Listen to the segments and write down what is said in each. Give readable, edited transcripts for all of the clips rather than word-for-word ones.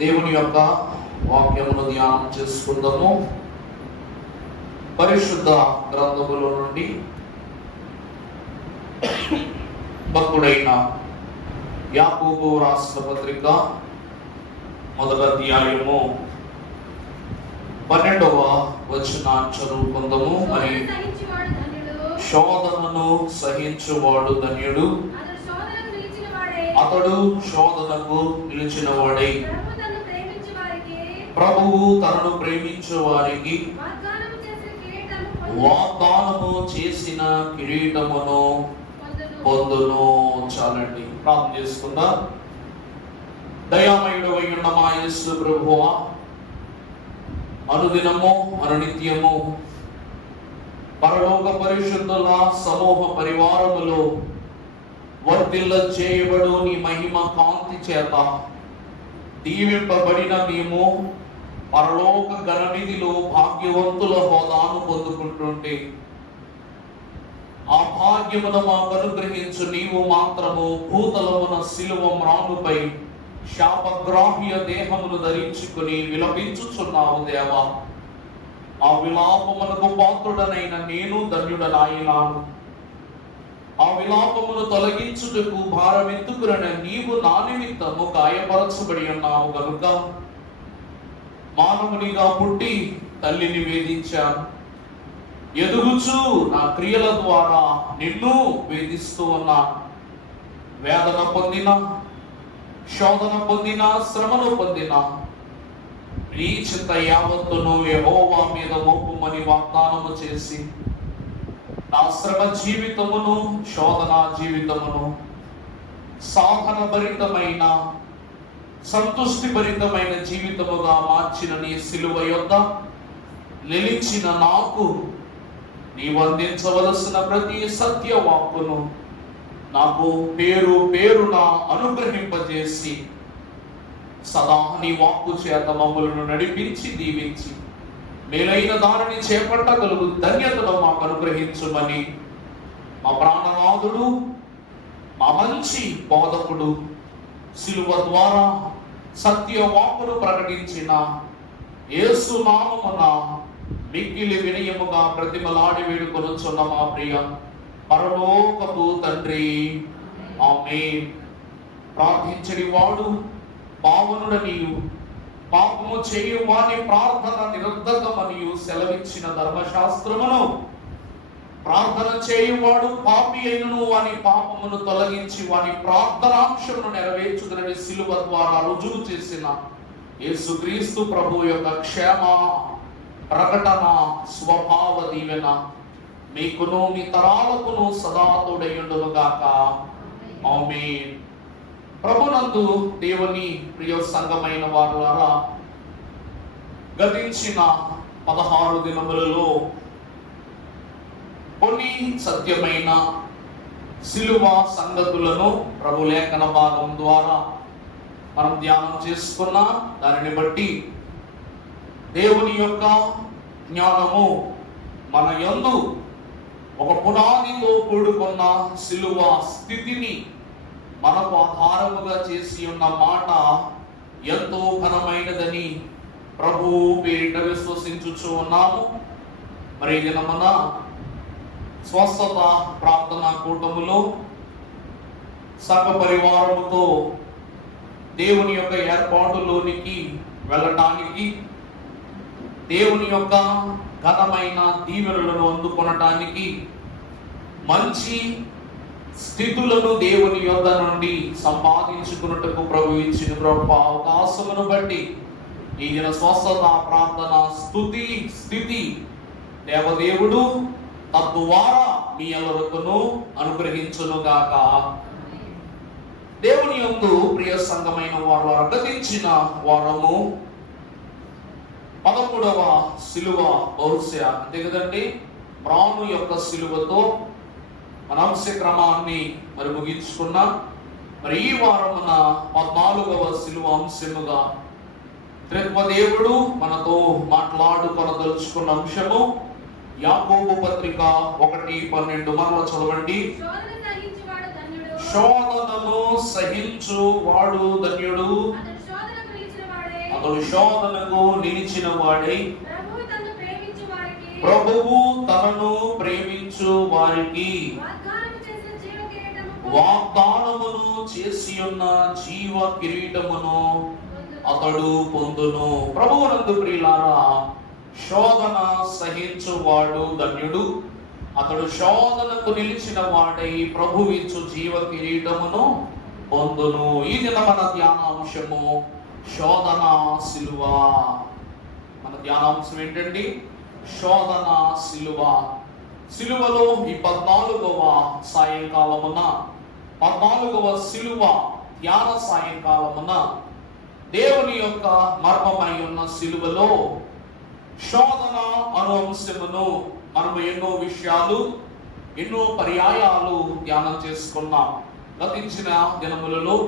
దేవుని యొక్క వాక్యమును ధ్యానం చేసుకుందాము. పరిశుద్ధ గ్రంథములో నుండి భక్తుడైన యాకోబు రాసిన పత్రిక 1వ అధ్యాయము 12వ వచనాన్ని చదువుకుందాము. మరి శోధనను సహించువాడు ధన్యుడు, అతడు శోధనకు నిలిచిన వాడై ప్రభువు తనను ప్రేమించు వారికి వాగ్దానము చేసిన కిరీటమును పొందును. చాలండి, ప్రార్థన చేసుకుందాం. దయామయుడు అయిన మా యేసు ప్రభువా, అనుదినము అనునిత్యము పరలోక పరిశుద్ధుల సమూహ పరివారములో వర్ధిల్ల చేయబడు నీ మహిమ కాంతి చేత దీవింపబడిన మేము పరలోక ఘననిధిలో భాగ్యవంతుల హోదాను పొందుకుంటుంటే ఆ భాగ్యమును మాకు అనుగ్రహించు నీవు మాత్రము భూతలమున శిలువ మ్రానుపై శాపగ్రాహ్య దేహమును ధరించుకుని విలపించుచున్నావు దేవా. ఆ విలాపమునకు పాత్రుడనైన నేను ధన్యుడనాయినాను. ఆ విలాపమును తొలగించుటకు భారమెత్తుకున్న నీవు నా నిమిత్తము గాయపరచబడి ఉన్నావు గనుక మానవునిగా పుట్టి తల్లిని వేధించాను. ఎదుగుచు నా క్రియల ద్వారా నిన్ను వేధిస్తూ ఉన్నాను. వేదన పొందిన, శోధన పొందిన, శ్రమను పొందిన నీ చింత యావత్తును యెహోవా మీద మోపుమని వాగ్దానము చేసి నా శ్రమ జీవితమును, శోధన జీవితమును సాధన భరితమైన, సంతృష్టి భరితమైన జీవితముగా మార్చిన నీ సిలువ యొద్ద నిలిచిన నాకు నీవు అందించవలసిన ప్రతి సత్య వాక్కును నాకు పేరు పేరున అనుగ్రహింపజేసి సదా నీ వాక్కు చేత మమ్మలను నడిపించి దీవించి మేలైన దానిని చేపట్టగలుగు ధన్యతను మాకు అనుగ్రహించుమని మా ప్రాణనాథుడు, మా మంచి బోధకుడు, సిలువ ద్వారా సత్య వాక్కును ప్రకటించిన యేసు నామమున మిక్కిలి వినయముగా ప్రతిమలాడి వేడుకొనుచున్న మా ప్రియ పరలోకపు తండ్రి, ఆమేన్. ప్రార్థించని వాడు పావనుడనియు పాపము చేయు వాని ప్రార్థన నిరర్ధకమనియు సెలవిచ్చిన ధర్మశాస్త్రమును ప్రార్థన చేయువాడు పాపి అయినను వాని పాపమును తొలగించి వాని ప్రార్థనాంశమును నెరవేర్చుదనని సిలువ ద్వారా రుజువు చేసిన యేసుక్రీస్తు ప్రభు యొక్క క్షేమ ప్రకటన స్వభావ దీవెన మీకును మీ తరాలకును సదా తోడయుండును గాక. ఆమేన్. ప్రభునందు దేవుని ప్రియ సంఘమైన వారులారా, గతించిన 16 దినములలో కొన్ని సత్యమైన సిలువ సంగతులను ప్రభు లేఖన భాగం ద్వారా మనం ధ్యానం చేసుకున్న దానిని బట్టి దేవుని యొక్క జ్ఞానము మన యందు ఒక పునాదితో కూడుకున్న సిలువ స్థితిని మనకు ఆధారముగా చేసి ఉన్న మాట ఎంతో ఘనమైనదని ప్రభు పేరిట విశ్వసించుచు ఉన్నాము. మరి దినమున స్వస్థత ప్రార్థనా కూటములో సర్వ పరివారముతో దేవుని యొక్క ఏర్పాటులోనికి వెళ్ళటానికి, దేవుని యొక్క ఘనమైన దీవెనలను అందుకొనటానికి, మంచి స్థితులను దేవుని యొద్ద నుండి సంపాదించుకున్నట్టుకు ప్రభు ఇచ్చిన గొప్ప అవకాశమును బట్టి ఈ దిన స్వస్థత ప్రార్థన స్థితి దేవదేవుడు తద్వారా మీ అందరికీ అనుగ్రహించును గాక. దేవుని యందు ప్రియ సంఘమైన వారు గతించిన వారము 13వ సిలువ బహుశా అంతే కదండి, మ్రాను యొక్క సిలువతో మన అంశ క్రమాన్ని మరి ముగించుకున్నాం. మరి ఈ వారమున 14వ సిలువ అంశముగా త్రిత్వదేవుడు మనతో మాట్లాడుకొనదలుచుకున్న అంశము యాకోబు పత్రిక 1:12 మరలా చదవండి. శోధనను సహించు వాడు ధన్యుడు, అతడు శోధనకు నిలిచిన వాడై ప్రభువు తనను ప్రేమించు వారికి వాగ్దానమును చేసి ఉన్న జీవ కిరీటమును అతడు పొందును. ప్రభువునందు ప్రియులారా, శోధన సహించువాడు ధన్యుడు. అతడు శోధనకు నిలిచిన వాడై ప్రభువిచ్చు జీవ కిరీటమును పొందును. ఈ దిన మన ధ్యానాంశము శోధన సిలువ. మన ధ్యానాంశం ఏంటండి? శోధన సిలువ. సిలువలో ఈ 14వ సాయంకాలమున, 14వ సిలువ ధ్యాన సాయంకాలమున దేవుని యొక్క మర్మమై ఉన్న సిలువలో శోధన అను అంశమును మనము ఎన్నో విషయాలు, ఎన్నో పర్యాయాలు ధ్యానం చేసుకున్నాం. గతించిన దినములలో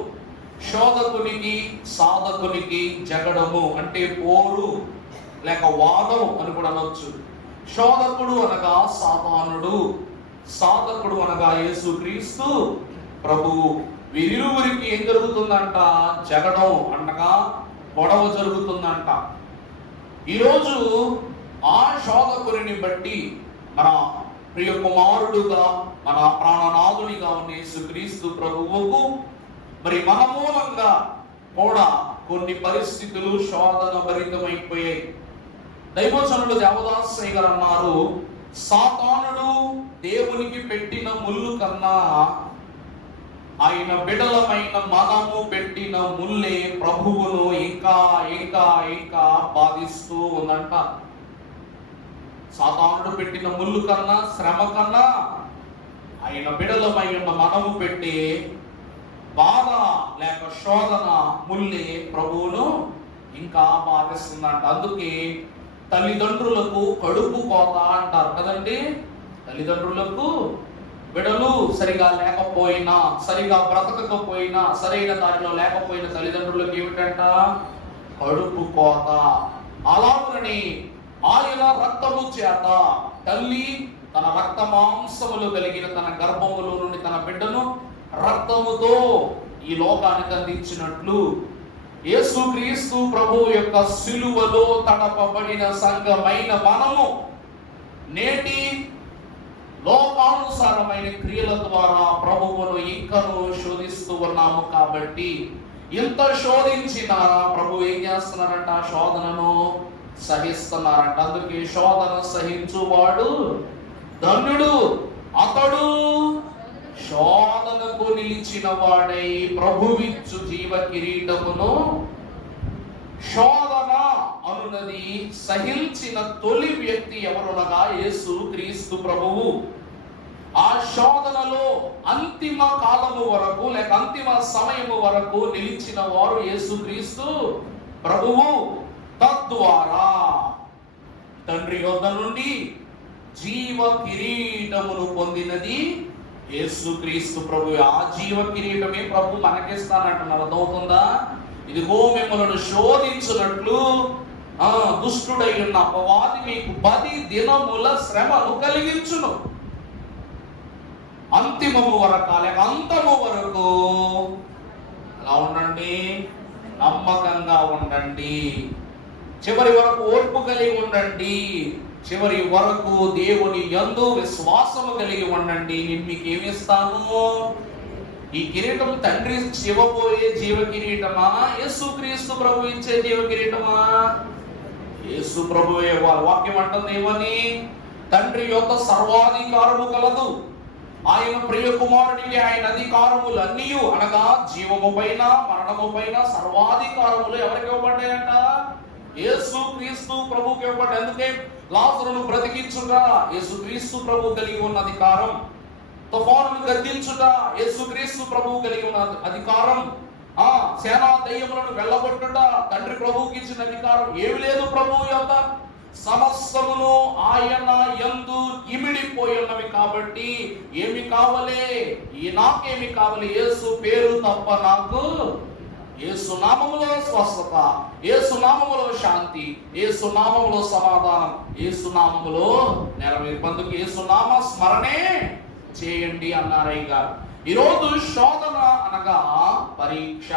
శోధకునికి సాధకునికి జగడము అంటే పోరు లేక వాదం అని కూడా అనొచ్చు. శోధకుడు అనగా సాతానుడు, సాధకుడు అనగా యేసుక్రీస్తు ప్రభువు. వీరిరువురికి ఏం జరుగుతుందంట? జగడం అనగా గొడవ జరుగుతుందంట. ఈరోజు ఆ శోధకుని బట్టి మన ప్రియ కుమారుడుగా, మన ప్రాణనాథునిగా ఉన్న యేసుక్రీస్తు ప్రభువుకు మరి మన మూలంగా కూడా కొన్ని పరిస్థితులు శోధన భరితమైపోయాయి. దైవజనుడు దేవదాసయ్య గారు అన్నారు, సాతానుడు దేవునికి పెట్టిన ముళ్ళు కన్నా ఆయన బిడలమైన మనము పెట్టిన ముల్లే ప్రభువును ఇంకా ఇంకా ఇంకా బాధిస్తూ ఉందంట. సాతానుడు పెట్టిన ముళ్ళు కన్నా, శ్రమ కన్నా ఆయన బిడలమైన మనము పెట్టే బాధ లేక శోధన ముల్లే ప్రభువును ఇంకా బాధిస్తుందంట. అందుకే తల్లిదండ్రులకు కడుపు కోత అంటారు కదండి. తల్లిదండ్రులకు బిడలు సరిగా లేకపోయినా, సరిగా బ్రతకకపోయినా, సరైన దారిలో లేకపోయిన తల్లిదండ్రులకు ఏమిటంట? కడుపు కోత. అలాగని ఆయన రక్తము చేత తల్లి తన రక్త మాంసములు కలిగిన తన గర్భములో నుండి తన బిడ్డను రక్తముతో ఈ లోకానికి అందించినట్లు యేసుక్రీస్తు ప్రభువు యొక్క సిలువలో తడపబడిన సంఘమైన మనము నేటి లోకానుసారమైన క్రియల ద్వారా ప్రభువును ఇంకను శోధిస్తూ ఉన్నాము. కాబట్టి ఇంత శోధించిన ప్రభు ఏం చేస్తున్నారంట? శోధనను సహిస్తున్నారంట. అందుకే శోధన సహించువాడు ధన్యుడు. అతడు శోధనకు నిలిచిన వాడై ప్రభువిచ్చు జీవ కిరీటమును. శోధన అనున్నది సహించిన తొలి వ్యక్తి ఎవరునగా యేసు క్రీస్తు ప్రభువు. ఆ శోధనలో అంతిమ కాలము వరకు లేక అంతిమ సమయము వరకు నిలిచిన వారు యేసు క్రీస్తు ప్రభువు. తద్వారా తండ్రి యొద్ద నుండి జీవ కిరీటమును పొందినది యేసుక్రీస్తు ప్రభు. ఆ జీవ కిరీటమే ప్రభు మనకిస్తానంటున్నారు. అర్థమవుతుందా? ఇదిగో మిమ్మల్ని శోధించున్నట్లు దుష్టుడై ఉన్న అపవాది మీకు 10 దినముల శ్రమను కలిగించును. అంతిమము వరకు లేక అంతము వరకు అలా ఉండండి, నమ్మకంగా ఉండండి, చివరి వరకు ఓర్పు కలిగి ఉండండి, చివరి వరకు దేవుని యందు విశ్వాసము కలిగి ఉండండి. నేను మీకు ఏమిస్తాను? ఈ కిరీటం తండ్రి ఇవ్వబోయే జీవ కిరీటమా, యేసుక్రీస్తు ప్రభు ఇచ్చే జీవ కిరీటమా? యేసు ప్రభువే. వాక్యం అంటుంది ఏమని? తండ్రి యొక్క సర్వాధికారము కలదు, ఆయన ప్రియ కుమారుడికి ఆయన అధికారములు అన్నీ అనగా జీవము పైన మరణము పైన సర్వాధికారములు ఎవరికి ఇవ్వబడ్డాయంట? యేసుక్రీస్తు ప్రభుకి ఇవ్వబడ్డాయి. అందుకే లాజరును బ్రతికించుట యేసుక్రీస్తు ప్రభు కలిగి ఉన్న అధికారం, తుఫానును గద్దించుట యేసుక్రీస్తు ప్రభువు కలిగి ఉన్న అధికారం, సేనా దయ్యములను వెళ్ళగొట్టుట తండ్రి ప్రభువుకి ఇచ్చిన అధికారం. ఏమి లేదు ప్రభువు యొక్క సమస్తమును ఆయన యందు ఇమిడిపోయి ఉన్నవి. కాబట్టి ఏమి కావాలి? నాకేమి కావాలి? యేసు పేరు తప్ప నాకు యేసు నామములో స్వస్థత, యేసు నామములో శాంతి, యేసు నామములో సమాధానం, యేసు నామములో నెరవేర్పు. అందుకు యేసు నామ స్మరణే చేయండి అన్నారయ్య గారు. ఈరోజు శోధన అనగా పరీక్ష.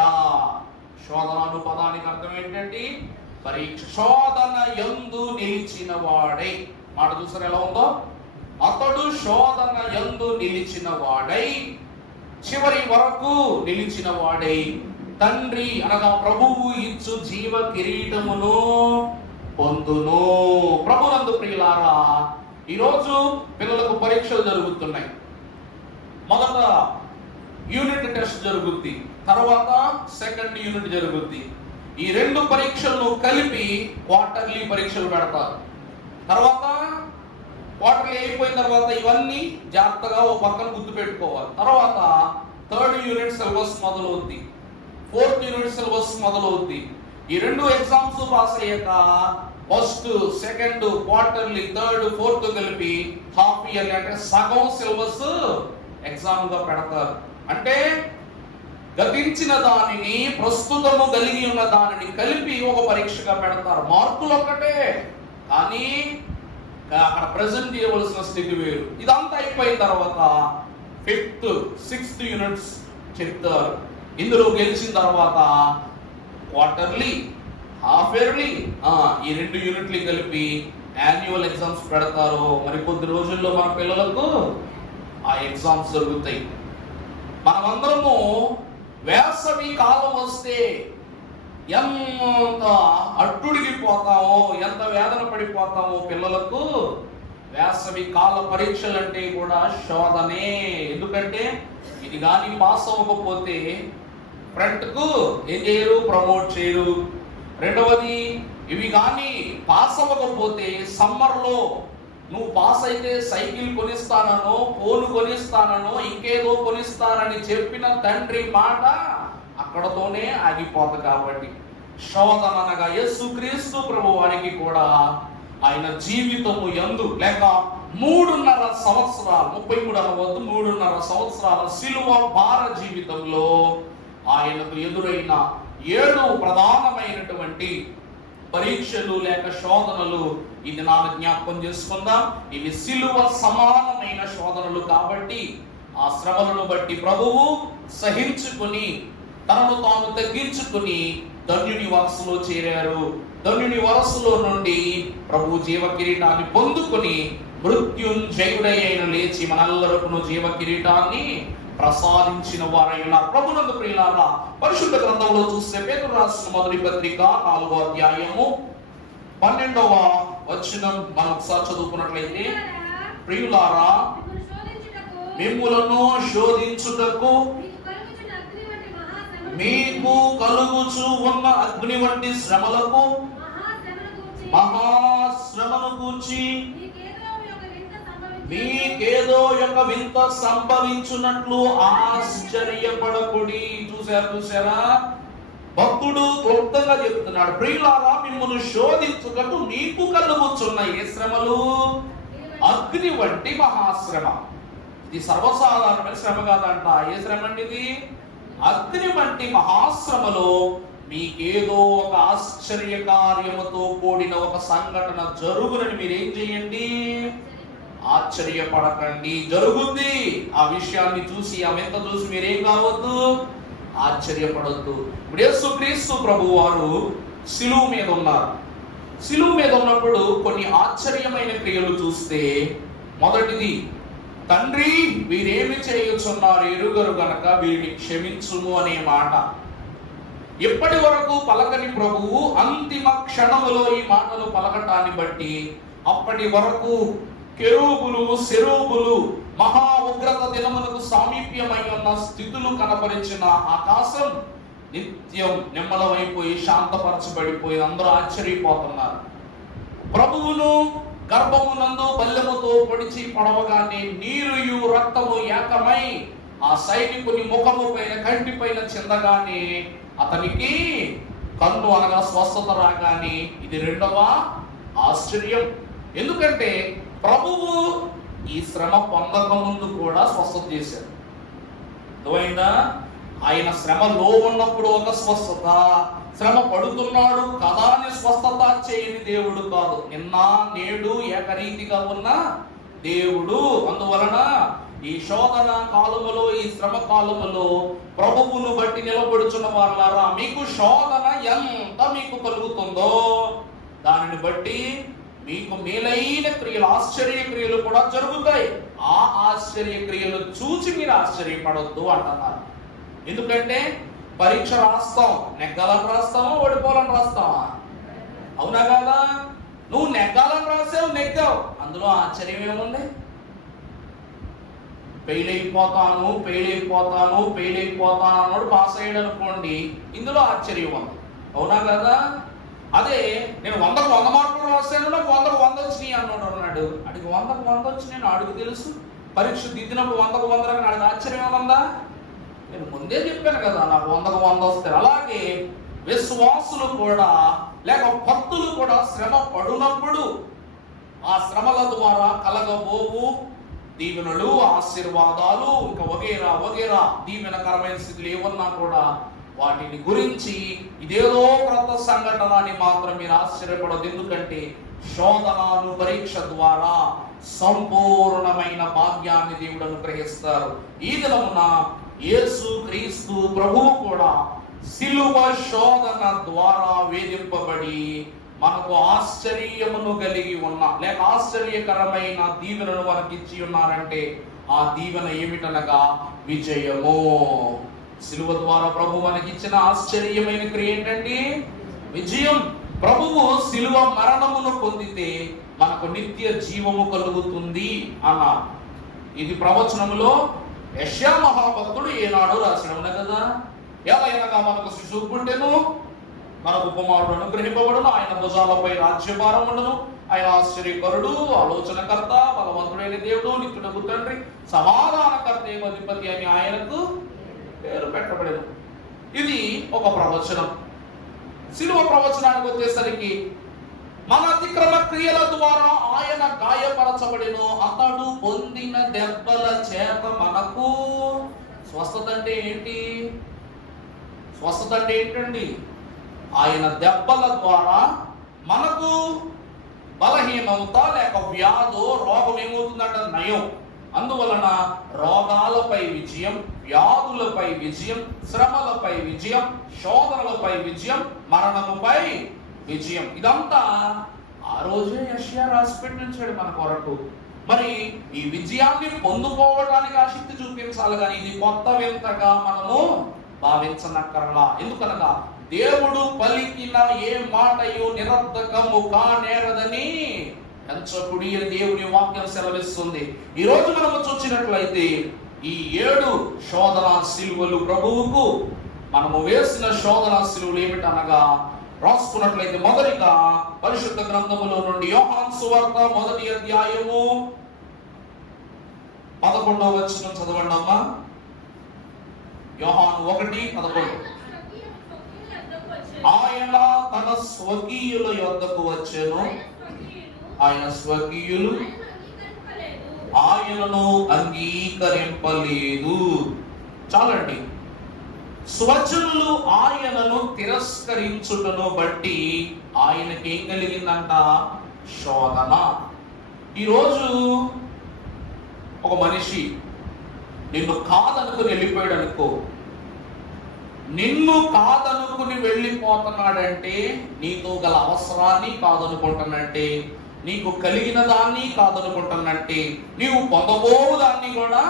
శోధన అను పదానికి అర్థం ఏంటంటే పరీక్ష. శోధన యందు నిలిచిన వాడై, మాట చూసారు ఎలా ఉందో, అతడు శోధన యందు నిలిచిన వాడై, చివరి వరకు నిలిచిన వాడై తండ్రి అనగా ప్రభువు ఇచ్చు జీవ కిరీటమును పొందును. ప్రభునందు ప్రియులారా, ఈరోజు పిల్లలకు పరీక్షలు జరుగుతున్నాయి. మొదట యూనిట్ టెస్ట్ జరుగుద్ది, తర్వాత సెకండ్ యూనిట్ జరుగుద్ది. ఈ రెండు పరీక్షలను కలిపి క్వార్టర్లీ పరీక్షలు పెడతారు. తర్వాత క్వార్టర్లీ అయిపోయిన తర్వాత ఇవన్నీ జాగ్రత్తగా ఓ పక్కన గుర్తు పెట్టుకోవాలి. తర్వాత థర్డ్ యూనిట్ సిలబస్ మొదలవుద్ది, ఫోర్త్ యూనిట్ సిలబస్ మొదలవుద్ది. ఈ రెండు ఎగ్జామ్స్ పాస్ అయ్యాక first, second, quarterly, third, fourth కలిపి హాఫ్ ఇయర్లీ అంటే సగం సిలబస్ ఎగ్జామ్ గా పెడతారు. అంటే గతించిన దానిని ప్రస్తుతము కలిగి ఉన్న దానిని కలిపి ఒక పరీక్షగా పెడతారు. మార్కులు ఒక్కటే, కానీ అక్కడ ప్రెజెంట్ చేయవలసిన స్థితి వేరు. ఇదంతా అయిపోయిన తర్వాత ఫిఫ్త్, సిక్స్త్ యూనిట్స్ చెప్తారు. ఇందులో గెలిచిన తర్వాత క్వార్టర్లీ, హాఫ్ ఇయర్లీ, ఈ రెండు యూనిట్లు కలిపి యాన్యువల్ ఎగ్జామ్స్ పెడతారు. మరి కొద్ది రోజుల్లో మన పిల్లలకు ఆ ఎగ్జామ్స్ జరుగుతాయి. మనమందరము వేసవి కాలం వస్తే ఎంత అట్టుడిగిపోతామో, ఎంత వేదన పడిపోతామో పిల్లలకు. వేసవి కాల పరీక్షలు అంటే కూడా శోధనే. ఎందుకంటే ఇది కానీ పాస్ అవ్వకపోతే ఫ్రంట్ కు ఏం చేయరు, ప్రమోట్ చేయరు. రెండవది, ఇవి కానీ పాస్ అవ్వకపోతే సమ్మర్ లో నువ్వు పాస్ అయితే సైకిల్ కొనిస్తానో, ఫోన్ కొనిస్తానో, ఇంకేదో కొనిస్తానని చెప్పిన తండ్రి మాట అక్కడతోనే ఆగిపోదు. కాబట్టి శోధన అనగా యేసుక్రీస్తు ప్రభువానికి కూడా ఆయన జీవితము యందు లేక 3.5 సంవత్సరాలు, 33 అనవద్దు, 3.5 సంవత్సరాల సిలువ భార జీవితంలో ఆయనకు ఎదురైన 7 ప్రధానమైనటువంటి పరీక్షలు లేక శోధనలు ఇది నాన్న జ్ఞాపకం చేసుకుందాం. ఇవి సిలువ సమానమైన శోధనలు కాబట్టి ఆ శ్రమలను బట్టి ప్రభువు సహించుకుని తనను తాను తగ్గించుకుని ధన్యుని వరసలో చేరారు. ధన్యుని వరసలో నుండి ప్రభు జీవ కిరీటాన్ని పొందుకొని మృత్యుంజయుడై అయిన లేచి మనల్లరకు జీవ కిరీటాన్ని ప్రసాదించిన వారైన ప్రభునందు ప్రియులారా, పరిశుద్ధ గ్రంథంలో చూస్తే పేతురు రాసిన మొదటి పత్రిక 4వ అధ్యాయము 12వ వచనం మనం ఒకసారి చదువుకున్నట్లయితే, ప్రియులారా మిమ్ములను శోధించుటకు మీకు కలుగుచు ఉన్న అగ్ని వంటి శ్రమలకు, మహాశ్రమను గూర్చి మీకేదో ఒక వింత సంభవించున్నట్లు ఆశ్చర్యపడకుడి. చూసారా, భక్తుడు క్లుప్తంగా చెప్తున్నాడు. ప్రియులారా మిమ్మును శోధించుటకు మీకు కలుగుచున్న ఏ శ్రమలు? అగ్ని వంటి మహాశ్రమ. ఇది సర్వసాధారణమైన శ్రమ కాదంట. ఏ శ్రమ అండి ఇది? అగ్ని వంటి మహాశ్రమలో మీకేదో ఒక ఆశ్చర్య కార్యముతో కూడిన ఒక సంఘటన జరుగునని మీరేం చేయండి? ఆశ్చర్యపడకండి. జరుగుద్ది. ఆ విషయాన్ని చూసి, ఆ వింత చూసి మీరేం కావద్దు, ఆశ్చర్యపడద్దు. ఇప్పుడు యేసుక్రీస్తు ప్రభువు వారు శిలువ మీద ఉన్నారు. శిలువ మీద ఉన్నప్పుడు కొన్ని ఆశ్చర్యమైన క్రియలు చూస్తే, మొదటిది, తండ్రి వీరేమి చేయుచున్నారు ఎరుగరు గనక వీరిని క్షమించుము అనే మాట. ఇప్పటి వరకు పలకని ప్రభువు అంతిమ క్షణములో ఈ మాటలు పలకటాన్ని బట్టి అప్పటి వరకు కెరూబులు, సెరూబులు మహా ఉగ్రత దినములకు సామీప్యమై ఉన్న స్థితులు కనపరిచిన ఆకాశం నిత్యం నిమ్మలమైపోయి శాంతపరచబడిపోయి అందరూ ఆశ్చర్యపోతున్నారు. ప్రభువును గర్భమునందు బల్లెముతో పొడిచి పడవగానే నీరుయు రక్తము ఏకమై ఆ సైనికుని ముఖము పైన, కంటి పైన చెందగానే అతనికి కన్ను అనగా స్వస్థత రాగానే ఇది రెండవ ఆశ్చర్యం. ఎందుకంటే ప్రభువు ఈ శ్రమ పొందక ముందు కూడా స్వస్థత చేశారు. అర్థమైందా? ఆయన శ్రమలో ఉన్నప్పుడు ఒక స్వస్థత, శ్రమ పడుతున్నాడు కదా అని స్వస్థత చేయని దేవుడు కాదు. నిన్న నేడు ఏకరీతిగా ఉన్న దేవుడు. అందువలన ఈ శోధన కాలములో, ఈ శ్రమ కాలములో ప్రభువును బట్టి నిలబడుచున్న వారులారా, మీకు శోధన ఎంత మీకు కలుగుతుందో దానిని బట్టి మీకు మేలైన క్రియలు, ఆశ్చర్య క్రియలు కూడా జరుగుతాయి. ఆ ఆశ్చర్య క్రియలు చూసి మీరు ఆశ్చర్యపడొద్దు అంటున్నారు. ఎందుకంటే పరీక్ష రాస్తాం, నెగ్గాలని రాస్తామా, ఓడిపోవాలని రాస్తామా? అవునా కదా? నువ్వు నెగ్గాలని రాసావు, నెగ్గావు, అందులో ఆశ్చర్యం ఏముంది? ఫెయిల్ అయిపోతాను అన్నాడు, పాస్ అయ్యాడు అనుకోండి, ఇందులో ఆశ్చర్యం ఉంది. అవునా కదా? అదే నేను 100కు 100 మార్కులు రాశాను, నాకు 100కు 100 వచ్చినాయి అన్నాడు. అడిగి 100కు 100 వచ్చినాయి అడుగు తెలుసు. పరీక్ష దిద్దినప్పుడు 100కు 100 రాక అడిగి ఆశ్చర్యం ఉందా? నేను ముందే చెప్పాను కదా నాకు 100కు 100 వస్తాయి. అలాగే విశ్వాసులు కూడా లేక భక్తులు కూడా శ్రమ పడునప్పుడు ఆ శ్రమల ద్వారా కలగబోవు దీవెనలు, ఆశీర్వాదాలు, ఇంకా వగేరా దీవెనకరమైన స్థితులు ఏమన్నా కూడా వాటిని గురించి ఇదేదో క్రొత్త సంఘటన అని మాత్రం మీరు ఆశ్చర్యపడదు. ఎందుకంటే శోధనను పరీక్ష ద్వారా సంపూర్ణమైన భాగ్యాన్ని దేవుడు అనుగ్రహిస్తారు. ఈ దినమున యేసు క్రీస్తు ప్రభువు కూడా సిలువ శోధన ద్వారా వేధింపబడి మనకు ఆశ్చర్యమును కలిగి ఉన్న లేక ఆశ్చర్యకరమైన దీవెనను మనకి ఇచ్చి ఉన్నారంటే ఆ దీవెన ఏమిటనగా విజయము. సిలువ ద్వారా ప్రభు మనకి ఇచ్చిన ఆశ్చర్యమైన క్రియ ఏంటండి? విజయం. ప్రభువు సిలువ మరణమును పొందితే మనకు నిత్య జీవము కలుగుతుంది అన్నారు. ఇది ప్రవచనములో యెషయా మహాభక్తుడు ఏనాడు రాసినవున కదా. ఎలాగనగా మనకు శిశువు పుట్టెను, మనకు కుమారుడు అనుగ్రహింపబడును, ఆయన భుజాలపై రాజ్యభారం ఉండను, ఆయన ఆశ్చర్యకరుడు, ఆలోచనకర్త, బలవంతుడైన దేవుడు, నిత్యుడగు తండ్రి, సమాధానకర్త, అధిపతి అని ఆయనకు పేరు పెట్టబడేది. ఇది ఒక ప్రవచనం. సిలువ ప్రవచనానికి వచ్చేసరికి మన అతిక్రమ క్రియల ద్వారా ఆయన గాయపరచబడెను, అతడు పొందిన దెబ్బల చేత మనకు స్వస్థత. అంటే ఏంటి? స్వస్థత అంటే ఏంటండి? ఆయన దెబ్బల ద్వారా మనకు బలహీనత లేక వ్యాధో రోగం ఏమవుతుందంట? నయం. అందువలన రోగాలపై విజయం, వ్యాధులపై విజయం, శ్రమలపై విజయం, శోధనలపై విజయం, మరణముపై విజయం. ఇదంతా ఆ రోజే యెషయా రాసి పెట్టించాడు మన కొరకు. మరి ఈ విజయాన్ని పొందుకోవడానికి ఆసక్తి చూపించాలి, కానీ ఇది కొత్త వింతగా మనము భావించనక్కరలా. ఎందుకనగా దేవుడు పలికిన ఏ మాటయు నిరర్ధకము కానేరదని ఎంచకుడి అని దేవుని వాక్యం సెలవిస్తుంది. ఈ రోజు మనము చూసినట్లయితే ఈ 7 శోధన సిలువలు ప్రభువుకు మనము వేసిన శోధన సిలువలు ఏమిటనగా రాసుకున్నట్లయితే మొదటిగా పరిశుద్ధ గ్రంథములో నుండి యోహాను సువార్త 1వ అధ్యాయము 11వ వచనం చదవండి అమ్మా. యోహాను 1:11. ఆయన తన స్వకీయుల యొద్దకు వచ్చెను, ఆయన స్వకీయులు ఆయనను అంగీకరింపలేదు. చాలండి. స్వజనులు ఆయనను తిరస్కరించుటను బట్టి ఆయనకి ఏం కలిగిందంట? శోధన. ఈరోజు ఒక మనిషి నిన్ను కాదనుకుని వెళ్ళిపోయాడు అనుకో. నిన్ను కాదనుకుని వెళ్ళిపోతున్నాడంటే నీతో గల అవసరాన్ని కాదనుకుంటానంటే, నీకు కలిగిన దాన్ని కాదనుకుంటానంటే, నీవు పొందబోవు దాన్ని కూడా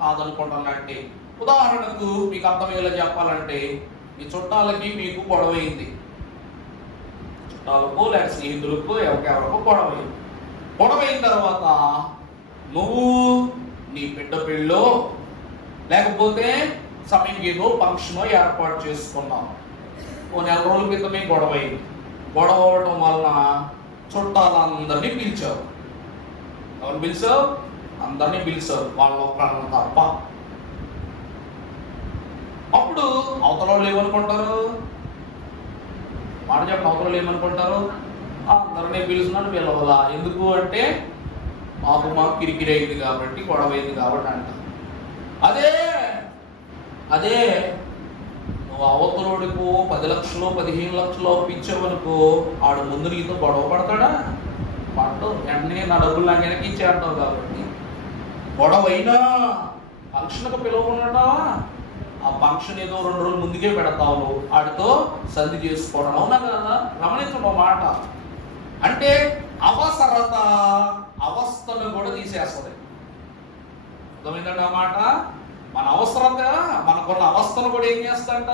కాదనుకుంటానంటే. ఉదాహరణకు మీకు అర్థమయ్యేలా చెప్పాలంటే, మీ చుట్టాలకి మీకు గొడవైంది. చుట్టాలకు లేక స్నేహితులకు ఎవరికెవరకు గొడవైన తర్వాత నువ్వు నీ బిడ్డ పెళ్ళో లేకపోతే సమయం ఏదో ఫంక్షన్ ఏర్పాటు చేసుకున్నావు. ఓ నెల రోజుల క్రితమే గొడవైంది. గొడవ అవడం వలన చుట్టాలందరినీ పిలిచావు. ఎవరు పిలిచావు? అందరినీ పిలిచావు, వాళ్ళ ఒక్కళ్ళని తప్ప. అప్పుడు అవతల వాళ్ళు ఏమనుకుంటారు? మాట చెప్పిన అవతల వాళ్ళు ఏమనుకుంటారు? అందరినీ పిలుస్తున్నాడు పిలవాలా, ఎందుకు అంటే మాకు కిరికిరి అయింది కాబట్టి, గొడవ అయింది కాబట్టి అంట. అదే నువ్వు అవతలోడికో 10 లక్షలు 15 లక్షలు ఇచ్చావనుకో, ఆడు ముందు నీతో గొడవ పడతాడా? పడతావు. వెంటనే నా డబ్బులు నాకు వెనక్కి ఇచ్చే అంటావు. కాబట్టి గొడవైనా ఫంక్షన్కి పిలవనుంటావా, ఆ ఫంక్షన్ ఏదో 2 రోజులు ముందుకే పెడతావు, వాడితో సంధి చేసుకోవడం. అవునా కదా? గమనించడం మాట. అంటే అవసరత అవస్థను కూడా తీసేస్తుంది. అర్థమైందండి ఆ మాట? మన అవసరత మనకున్న అవస్థను కూడా ఏం చేస్తాంట,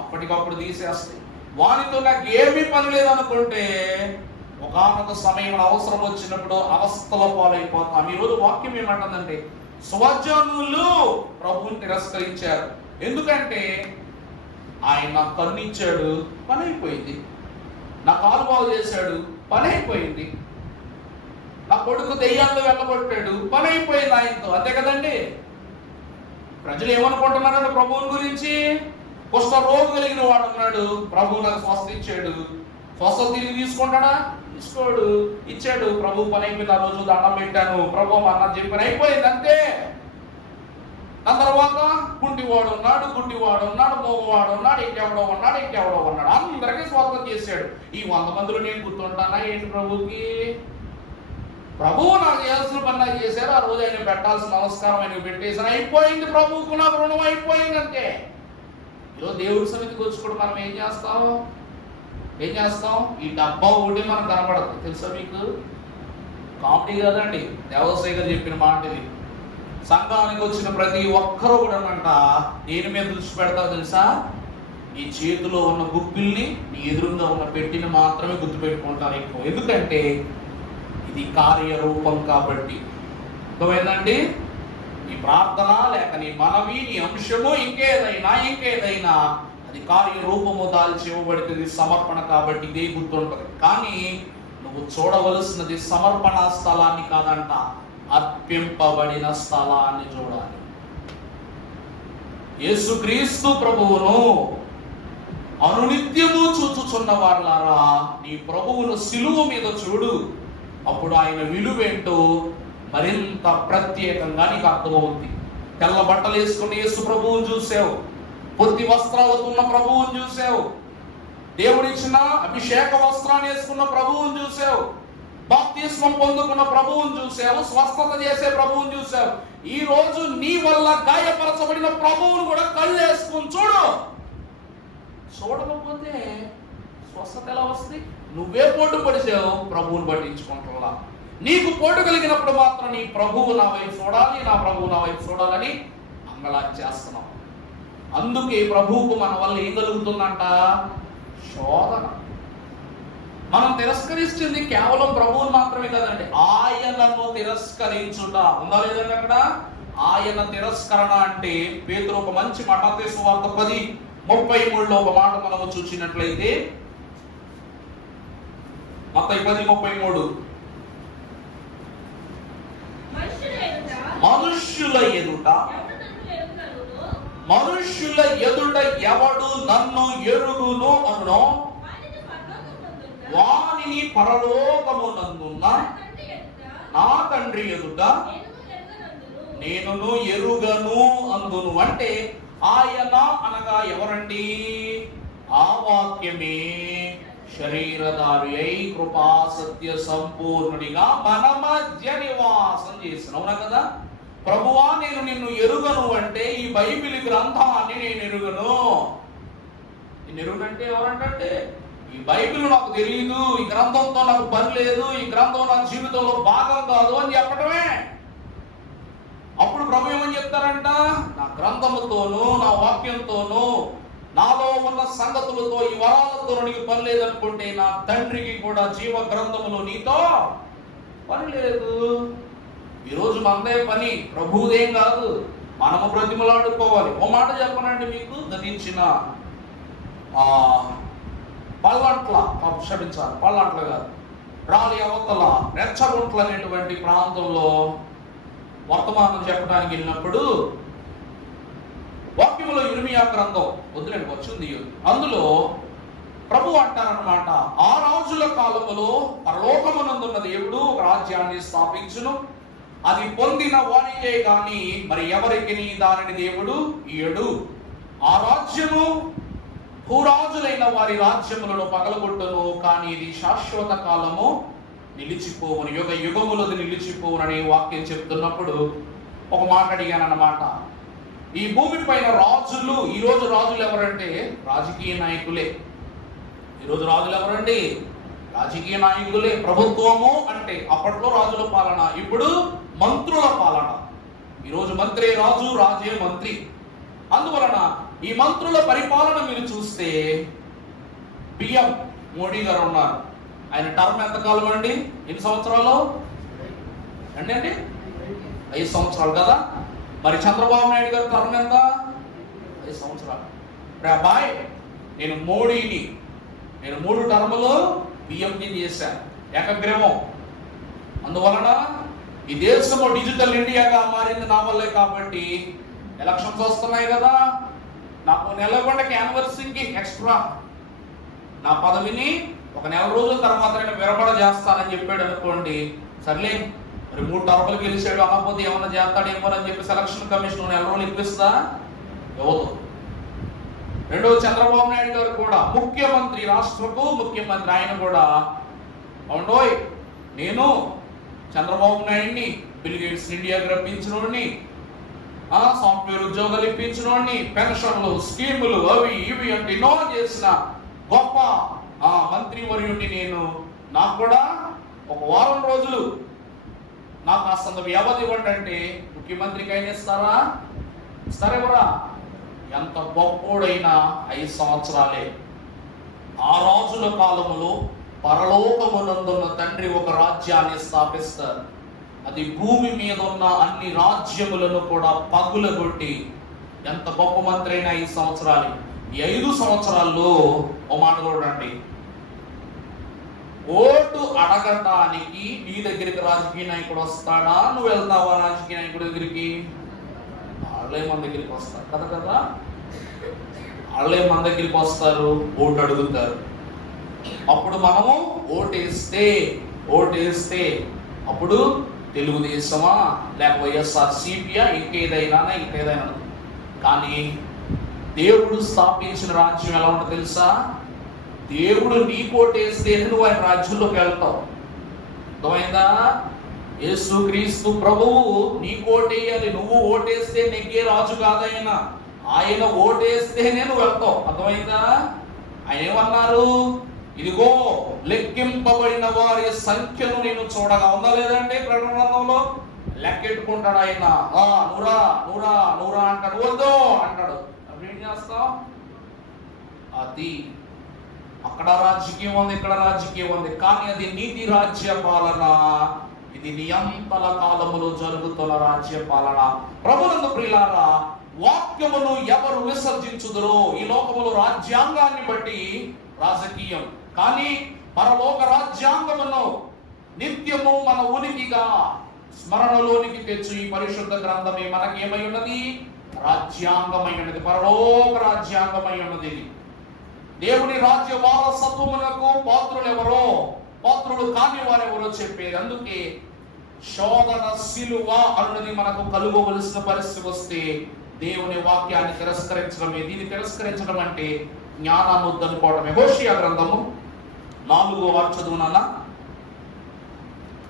అప్పటికప్పుడు తీసేస్తాయి. వానితో నాకు ఏమీ పని లేదనుకుంటే ఒకానొక సమయంలో అవసరం వచ్చినప్పుడు అవస్థల పాలైపోతాం. ఈరోజు వాక్యం ఏమంటుందంటే, స్వజనులు ప్రభువుని తిరస్కరించారు. ఎందుకంటే ఆయన నాకు కన్ను ఇచ్చాడు, పని అయిపోయింది. నా కాలు బాగు చేశాడు, పని అయిపోయింది. నా కొడుకు దెయ్యాల్లో వెళ్ళగొట్టాడు, పని అయిపోయింది ఆయనతో. అంతే కదండి. ప్రజలు ఏమనుకుంటున్నారంటే ప్రభువుని గురించి, కుష్ఠ రోగం కలిగిన వాడు ఉన్నాడు, ప్రభువు నాకు స్వస్థ ఇచ్చాడు. స్వస్థ తిరిగి తీసుకుంటాడా? తీసుకోడు. ఇచ్చాడు, ప్రభు పని అయిపోయింది. ఆ రోజు దండం పెట్టాను, ప్రభు అన్న చెప్పిన అయిపోయింది, అంతే. ఆ తర్వాత గుంటివాడు ఉన్నాడు, మోగవాడు ఉన్నాడు, ఇంకెవడో ఉన్నాడు, అందరికీ స్వాగతం చేశాడు. ఈ 100 మందిలో నేను గుర్తుంటానా ఏంటి ప్రభుకి? ప్రభువు నాకు చేయాల్సిన పని నాకు చేశారు. ఆ రోజు ఆయన పెట్టాల్సిన నమస్కారం ఆయన పెట్టేసాను, అయిపోయింది. ప్రభువుకు నాకు రుణం అయిపోయింది, అంతే. ఈరోజు దేవుడి సన్నిధికి వచ్చి కూడా మనం ఏం చేస్తాం? ఈ డబ్బా ఒకటి మనకు కనపడదు. తెలుసా మీకు? కామెడీ కదండి. దేవసాయి గారు చెప్పిన మాట ఇది. సంఘానికి వచ్చిన ప్రతి ఒక్కరూ కూడా అంట దేని మీద దృష్టి పెడతారో తెలుసా? నీ చేతిలో ఉన్న గుప్పిల్ని, నీ ఎదురుగా ఉన్న పెట్టిని మాత్రమే గుర్తుపెట్టుకుంటారు ఎక్కువ. ఎందుకంటే ఇది కార్యరూపం కాబట్టి. అర్థమైందండి? నీ ప్రార్థన లేక నీ మనవి, నీ అంశము ఇంకేదైనా అది కార్యరూపము దాల్చి ఇవ్వబడుతుంది, సమర్పణ. కాబట్టి ఇదే గుర్తుంటుంది. కానీ నువ్వు చూడవలసినది సమర్పణ స్థలాన్ని కాదంట, అర్పింపబడిన స్థలాన్ని చూడాలి. యేసుక్రీస్తు ప్రభువును అనునిత్యము చూచుచున్న వాళ్ళారా, నీ ప్రభువును సిలువ మీద చూడు. అప్పుడు ఆయన విలువేంటో మరింత ప్రత్యేకంగా నీకు అర్థమవుతుంది. తెల్ల బట్టలు వేసుకున్న యేసు ప్రభువును చూసావు, పొత్తి వస్త్రాలతో ఉన్న ప్రభువును చూసావు, దేవుడిచ్చిన అభిషేక వస్త్రాన్ని వేసుకున్న ప్రభువును చూసావు, బాప్తిస్మం పొందుకున్న ప్రభువును చూసావు, స్వస్థత చేసే ప్రభువును చూసావు. ఈ రోజు నీ వల్ల గాయపరచబడిన ప్రభువును కూడా కళ్ళు వేసుకుని చూడు. చూడకపోతే స్వస్థత ఎలా వస్తుంది? నువ్వే పోటు పడిసావు, ప్రభువును పట్టించుకుంటున్నా. నీకు పోటు కలిగినప్పుడు మాత్రం నీ ప్రభువు నా వైపు చూడాలి, నా ప్రభువు నా వైపు చూడాలని అంగళాచేస్తున్నాం. అందుకే ప్రభువుకు మన వల్ల ఏం కలుగుతుందంట? శోధన. మనం తిరస్కరిస్తుంది కేవలం ప్రభువుని మాత్రమే కదండి, ఆయనను తిరస్కరించుట. ఉందా లేదండి అక్కడ? ఆయన తిరస్కరణ అంటే పేతురు ఒక మంచి మాట, మత్తయి సువార్త 10:33లో ఒక మాట మనము చూసినట్లయితే, మత్తయి 10:33, మనుష్యుల ఎదుట ఎవడు నన్ను ఎరుగును అను, వానిని పరలోకమునందున్న నా తండ్రి ఎదుట నేనును ఎరుగను అందును. అంటే ఆయన అనగా ఎవరండి? ఆ వాక్యమే శరీరధారి అయి కృపా సత్య సంపూర్ణుడిగా మన మధ్య నివాసం చేసిన. అవునా కదా? ప్రభువా నేను నిన్ను ఎరుగను అంటే ఈ బైబిల్ గ్రంథాన్ని నేను ఎరుగను. నేను ఎరుగనంటే ఎవరంటే, ఈ బైబిల్ నాకు తెలియదు, ఈ గ్రంథంతో నాకు పని లేదు, ఈ గ్రంథం నా జీవితంలో భాగం కాదు అని చెప్పడమే. అప్పుడు ప్రభు ఏమని చెప్తారంట? నా గ్రంథముతోనూ నా వాక్యంతోనూ నాలో ఉన్న సంగతులతో ఈ వరాలతో నీకు పని లేదనుకుంటే నా తండ్రికి కూడా జీవ గ్రంథములో నీతో పని లేదు. ఈరోజు మనదే పని, ప్రభువుదేం కాదు. మనము బ్రతిమలాడుకోవాలి. ఓ మాట చెప్పనండి మీకు, గతించిన పల్లంట్ల కాదు, రాలి అవతల రెచ్చగుంట్ల అనేటువంటి ప్రాంతంలో వర్తమానం చెప్పడానికి వెళ్ళినప్పుడు వాక్యములో ఇర్మియా గ్రంథం వద్దులేండి వచ్చింది, అందులో ప్రభు అంటారనమాట, ఆ రాజుల కాలములో పరలోకమునందున్న దేవుడు ఒక రాజ్యాన్ని స్థాపించును, అది పొందిన వానికే గాని మరి ఎవరికి దానిని దేవుడు ఇయ్యడు. ఆ రాజ్యము భూరాజులైన వారి రాజ్యములను పగలగొట్టును, కానీ ఇది శాశ్వత కాలము నిలిచిపోవును, యుగ యుగములది నిలిచిపోవునని వాక్యం చెప్తున్నప్పుడు ఒక మాట అడిగాను అన్నమాట. ఈ భూమి పైన రాజులు, ఈరోజు రాజులు ఎవరంటే రాజకీయ నాయకులే. ఈరోజు రాజులు ఎవరండి? రాజకీయ నాయకులే. ప్రభుత్వము అంటే అప్పట్లో రాజుల పాలన, ఇప్పుడు మంత్రుల పాలన. ఈరోజు మంత్రి రాజు, రాజే మంత్రి. అందువలన ఈ మంత్రుల పరిపాలన మీరు చూస్తే పిఎం మోడీ గారు ఉన్నారు. ఆయన టర్మ్ ఎంతకాలం అండి? ఎన్ని సంవత్సరాలు అండి? 5 సంవత్సరాలు కదా. మరి చంద్రబాబు నాయుడు గారు టర్మ్ ఎంత? 5 సంవత్సరాలు. అబ్బాయి నేను మోడీని 3 టర్ములు పిఎంని చేశాను, ఏకగ్రీవం. అందువలన ఈ దేశము డిజిటల్ ఇండియాగా మారింది నా వల్లే. కాబట్టి ఎలక్షన్స్ వస్తున్నాయి కదా, నాకు నెలకొండకి యానివర్సరీకి ఎక్స్ట్రా నా పదవిని 1 నెల రోజుల తర్వాత నేను విరమణ చేస్తానని చెప్పాడు అనుకోండి. సర్లే, మరి 3 టర్ములు గెలిచాడు, అనకపోతే ఏమన్నా చేస్తాడేమో అని చెప్పి సెలక్షన్ కమిషన్ 1 నెల రోజులు ఇప్పిస్తా ఇవ్వదు. రెండవ చంద్రబాబు నాయుడు గారు కూడా ముఖ్యమంత్రి, రాష్ట్రకు ముఖ్యమంత్రి. ఆయన కూడా అవునోయ్, నేను చంద్రబాబు నాయుడిని బిల్ గేట్స్ ఇండియాకి రప్పించినోడిని, సాఫ్ట్వేర్ ఉద్యోగాలు ఇప్పించినోడిని, పెన్షన్లు, స్కీములు అవి ఇవి అంటే ఎన్నో చేసిన గొప్ప మంత్రి వర్యుడిని నేను. నాకు కూడా 1 వారం రోజులు నాకు కాస్తంత వ్యవధి ఇవ్వండి అంటే ముఖ్యమంత్రికి అయినా ఇస్తారా? ఇస్తారెవరా? ఎంత గొప్పోడైనా 5 సంవత్సరాలే. ఆ రాజుల కాలములో పరలోకమునందున్న తండ్రి ఒక రాజ్యాన్ని స్థాపిస్తారు. అది భూమి మీద ఉన్న అన్ని రాజ్యములను కూడా పగులగొట్టి, ఎంత గొప్ప మంత్రి అయినా 5 సంవత్సరాలు. ఈ 5 సంవత్సరాల్లో ఓ మాట చూడండి, ఓటు అడగటానికి నీ దగ్గరికి రాజకీయ నాయకుడు వస్తాడా? నువ్వు వెళ్తావా రాజకీయ నాయకుడి దగ్గరికి? వాళ్ళే మన దగ్గరికి వస్తారు కదా. వాళ్ళే మన దగ్గరికి వస్తారు, ఓటు అడుగుతారు. అప్పుడు మనము ఓటేస్తే అప్పుడు తెలుగుదేశమా లేక వైఎస్ఆర్సీపీయా ఇంకేదైనా. కానీ దేవుడు స్థాపించిన రాజ్యం ఎలా ఉంటుందో తెలుసా? దేవుడు నీకు ఓటేస్తే నువ్వు ఆయన రాజ్యంలోకి వెళ్తావు. అర్థమైందా? యేసుక్రీస్తు ప్రభువు నీకు ఓటేయాలి. నువ్వు ఓటేస్తే నెగ్గే రాజు కాదైనా, ఆయన ఓటేస్తేనే నువ్వు వెళ్తావు. అర్థమైందా? ఆయన ఏమన్నారు? ఇదిగో లెక్కింపబడిన వారి సంఖ్యను నేను చూడగా. ఉందా లేదంటే ప్రకటన గ్రంథంలో లెక్కెట్టుకుంటాడు ఆయన. నూరా అంటాడు, వద్దు అంటాడు. అప్పుడు ఏం చేస్తావు? అది అక్కడ రాజకీయం ఉంది, ఇక్కడ రాజకీయం ఉంది, కానీ అది నీతి రాజ్య పాలన. ఇది నియంతల కాలములో జరుగుతున్న రాజ్య పాలన. ప్రభునందు ప్రియులారా, వాక్యమును ఎవరు విసర్జించుదురో, ఈ లోకములో రాజ్యాంగాన్ని బట్టి రాజకీయం, కానీ పరలోక రాజ్యాంగమును నిత్యము మన ఉనికిగా స్మరణలోనికి తెచ్చు ఈ పరిశుద్ధ గ్రంథమే మనకి ఏమై ఉన్నది? రాజ్యాంగమై ఉన్నది, పరలోక రాజ్యాంగమై ఉన్నది. దేవుని రాజ్య వారసత్వమునకు పాత్రులు ఎవరో, పాత్రులు కాని వారెవరో చెప్పేది. అందుకే శోధన శిలువ అన్నది మనకు కలుగవలసిన పరిస్థితి వస్తే దేవుని వాక్యాన్ని తిరస్కరించడమే. దీన్ని తిరస్కరించడం అంటే జ్ఞానాన్ని వద్దనుకోవడమే. హోషియా గ్రంథము 4వ చదువునన్నా.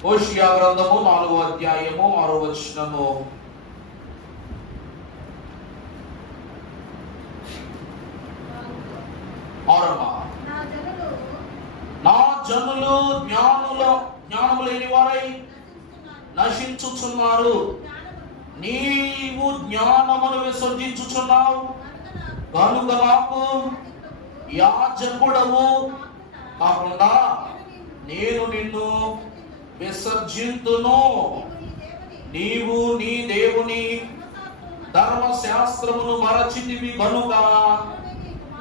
హోషియా గ్రంథము 4వ అధ్యాయము 6వ వచనము. నా జనులు జ్ఞానము లేని వారై నశించుచున్నారు. నీవు జ్ఞానమును విసర్జించుచున్నావు కనుక నాకు యాజకుడవు కాకుండా నేను నిన్ను విసర్జింతును. నీవు నీ దేవుని ధర్మశాస్త్రమును మరచితివి కనుక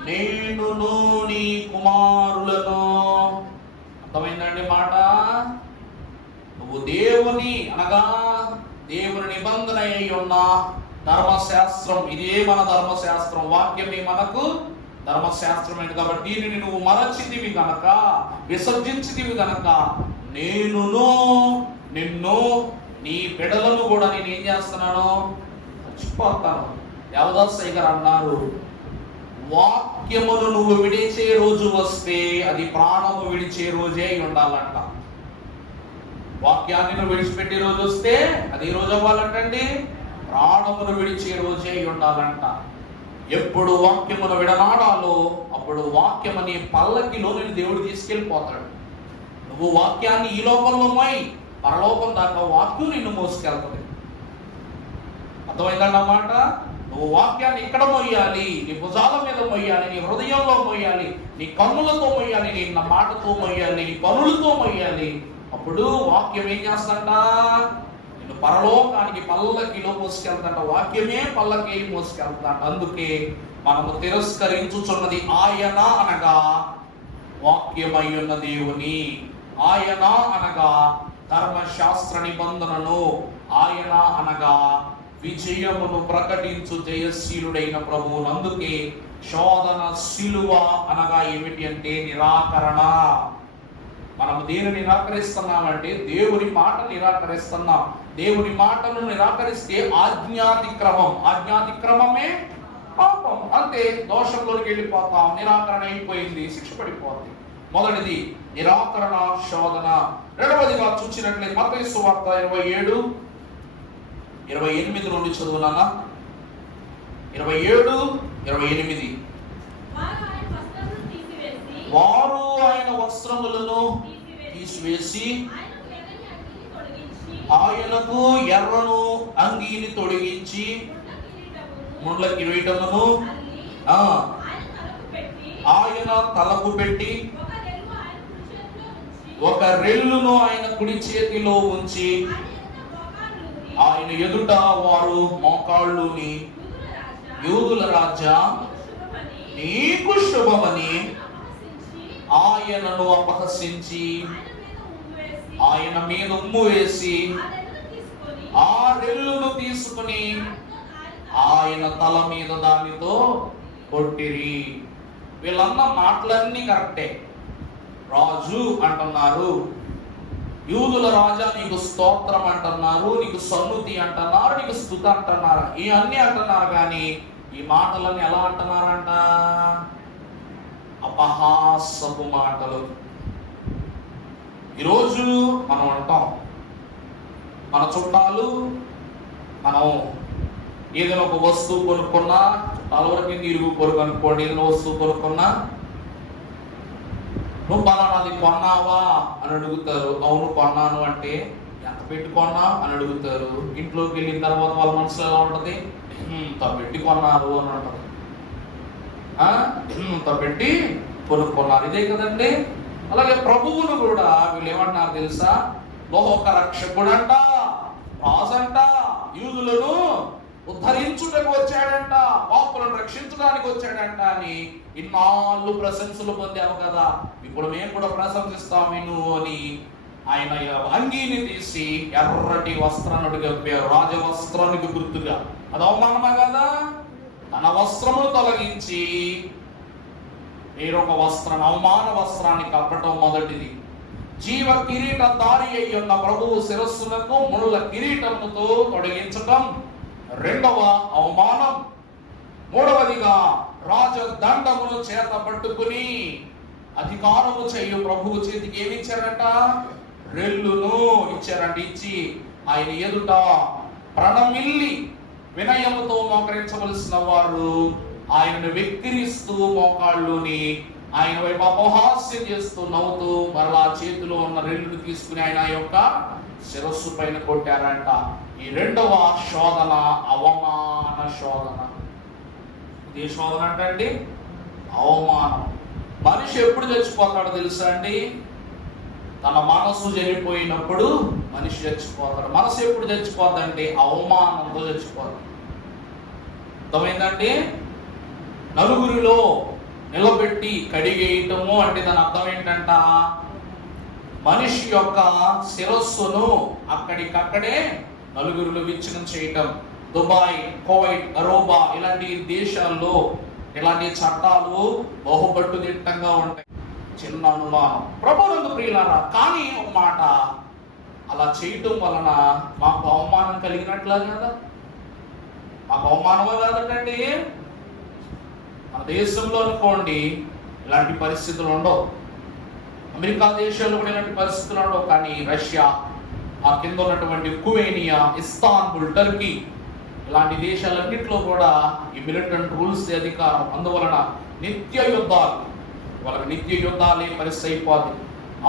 నేనును నీ కుమారులను. అర్థమైందండి మాట? నువ్వు దేవుని అనగా దేవుని నిబంధన అయి ఉన్న ధర్మశాస్త్రం, ఇదే మన ధర్మశాస్త్రం, వాక్యమే మనకు ధర్మశాస్త్రమైనది. కాబట్టి దీనిని నువ్వు మరచితివి గనక, విసర్జించితివి గనక నేనును నిన్ను నీ బిడ్డలను కూడా నేను ఏం చేస్తున్నాను? మర్చిపోతాను. దేవదాసయ్య గారు అన్నారు, వాక్యమును నువ్వు విడిచే రోజు వస్తే అది ప్రాణము విడిచే రోజే అయి ఉండాలంట. వాక్యాన్ని నువ్వు విడిచిపెట్టే రోజు వస్తే అది ఏ రోజు అవ్వాలంటండి? ప్రాణమును విడిచే రోజే ఉండాలంట. ఎప్పుడు వాక్యమును విడనాడాలో అప్పుడు వాక్యము నీ పల్లకిలో నేను దేవుడు తీసుకెళ్ళిపోతాడు. నువ్వు వాక్యాన్ని ఈ లోకంలో మోయి, పరలోకం దాకా వాక్యం నిన్ను మోసుకెళ్తుంది. అర్థమైందన్నమాట. నువ్వు వాక్యాన్ని ఇక్కడ మొయ్యాలి, నీ భుజాల మీద మొయ్యాలి, నీ హృదయంలో మొయ్యాలి, నీ కన్నులతో మొయ్యాలి, నీ మాటతో మొయ్యాలి, నీ పనులతో మొయ్యాలి. అప్పుడు వాక్యం ఏం చేస్తాంట? నిన్ను పరలోకానికి పల్లకిలో మోసుకెళ్తాంట. వాక్యమే పల్లకి మోసుకెళ్తాంట. అందుకే మనము తిరస్కరించుచున్నది ఆయన అనగా వాక్యమై ఉన్న దేవుని, ఆయన అనగా ధర్మశాస్త్ర నిబంధనను, ఆయన అనగా విజయమును ప్రకటించు జయశీలుడైన ప్రభువు. అందుకే శోధన శిలువ అనగా ఏమిటి అంటే నిరాకరణ. మనం దేనిని నిరాకరిస్తున్నామంటే దేవుని మాట నిరాకరిస్తున్నాం. దేవుని మాటను నిరాకరిస్తే ఆజ్ఞాతిక్రమం, ఆజ్ఞాతిక్రమమే పాపం. అంతే, దోషంలోకి వెళ్ళిపోతాం. నిరాకరణ అయిపోయింది, శిక్ష పడిపోతుంది. మొదటిది నిరాకరణ శోధన. రెండవదిగా చూసినట్లయితే మత్తయి సువార్త 27:28 నుండి చదువునానా. 27:28. వారు ఆయన వస్త్రములను తీసివేసి ఆయనకు ఎర్రను అంగీని తొడిగించి ముండ్ల కిరీటమును ఆయన తలకు పెట్టి ఒక రెల్లును ఆయన కుడి చేతిలో ఉంచి ఆయన ఎదుట వారు మోకాళ్ళుని, యూదుల రాజా నీకు శుభమని ఆయనను అపహసించి ఆయన మీద ఉమ్ము వేసి ఆ రెల్లును తీసుకుని ఆయన తల మీద దానితో కొట్టిరి. వీళ్ళన్న మాటలన్నీ కరెక్టే. రాజు అంటున్నారు, యూదుల రాజా నీకు స్తోత్రం అంటున్నారు, నీకు సన్నుతి అంటున్నారు, నీకు స్తుతి అంటున్నారు, ఇవన్నీ అంటున్నారు. కానీ ఈ మాటలన్నీ ఎలా అంటున్నారంట? అపహాసపు మాటలు. ఈరోజు మనం అంటాం, మన చుట్టాలు మనం ఏదైనా ఒక వస్తువు కొనుక్కున్నా, చుట్టాల వరకు ఇరుగు పొరుగు అనుకోండి, ఏదైనా వస్తువు కొనుక్కున్నా నువ్వు పలానాది కొన్నావా అని అడుగుతారు. అవును కొన్నాను అంటే ఎంత పెట్టి కొన్నా అని అడుగుతారు. ఇంట్లోకి వెళ్ళిన తర్వాత వాళ్ళ మనసులో ఎలా ఉంటుంది? ఇంత పెట్టి కొన్నారు అని అంటారు. ఇంత పెట్టి కొనుక్కున్నారు. ఇదే కదండి. అలాగే ప్రభువును కూడా వీళ్ళు ఏమంటున్నారు తెలుసా? లోక రక్షకుడంట, రాజంట, యూదులను ఉద్ధరించుటకు వచ్చాడంట, పాపులను రక్షించడానికి వచ్చాడంట అని ఇన్నాళ్ళు ప్రశంసలు పొందాము కదా, ఇప్పుడు మేము కూడా ప్రశంసిస్తాం విను అని ఆయన అంగీని తీసి ఎర్రటి వస్త్రాన్ని కప్పారు. రాజవస్త్రానికి గుర్తుగా. అది అవమానమా కదా? తన వస్త్రమును తొలగించి వేరొక వస్త్రం, అవమాన వస్త్రాన్ని కప్పటం మొదటిది. జీవ కిరీటధారి అయి ఉన్న ప్రభువు శిరస్సులకు ముళ్ళ కిరీటముతో తొలగించటం రెండవ అవమానం. మూడవదిగా రాజదండమును చేత పట్టుకుని అధికారము చేయు ప్రభువు చేతికి ఏమి ఇచ్చారంట? రెల్లును ఇచ్చారంట. ఇచ్చి ఆయన ఎదుట ప్రణమిల్లి వినయముతో మోకరించవలసిన వారు ఆయనను వెక్కిరిస్తూ మోకాళ్ళుని ఆయన వైపు అపహాస్యం చేస్తూ నవ్వుతూ మరలా చేతిలో ఉన్న రెల్లును తీసుకుని ఆయన యొక్క శిరస్సు పైన కొట్టారంట. ఈ రెండవ శోధన అవమాన శోధన. ఇది శోధన అంటే అవమానం. మనిషి ఎప్పుడు చచ్చిపోతాడో తెలుసా అండి? తన మనసు చనిపోయినప్పుడు మనిషి చచ్చిపోతాడు. మనసు ఎప్పుడు చచ్చిపోద్దంటే అవమానంతో చచ్చిపోతాడు. అర్థమైందండి? నలుగురిలో నిలబెట్టి కడిగేయటము అంటే దాని అర్థం ఏంటంట? మనిషి యొక్క శిరస్సును అక్కడికక్కడే నలుగురిలో విచ్ఛిన్నం చేయటం. దుబాయ్, కువైట్, అరోబా ఇలాంటి దేశాల్లో ఇలాంటి చట్టాలు బహుకట్టుదిట్టంగా ఉంటాయి. చిన్న అనుమానం. ప్రభువునందు ప్రియులారా, కానీ ఒక మాట, అలా చేయటం వలన మాకు అవమానం కలిగినట్లే కదా? మాకు అవమానమే కాదండి. మన దేశంలో అనుకోండి ఇలాంటి పరిస్థితులు ఉండవు. అమెరికా దేశాల్లో కూడా ఇలాంటి పరిస్థితులు ఉండవు. కానీ రష్యా, ఆ కింద ఉన్నటువంటి కువేనియా, ఇస్తాన్బుల్, టర్కీ ఇలాంటి దేశాలన్నింటిలో కూడా ఈ మిలిటెంట్ రూల్స్ అధికారం. అందువలన నిత్య యుద్ధాలు, వాళ్ళకి నిత్య యుద్ధాలే పరిస్థితి అయిపోతుంది.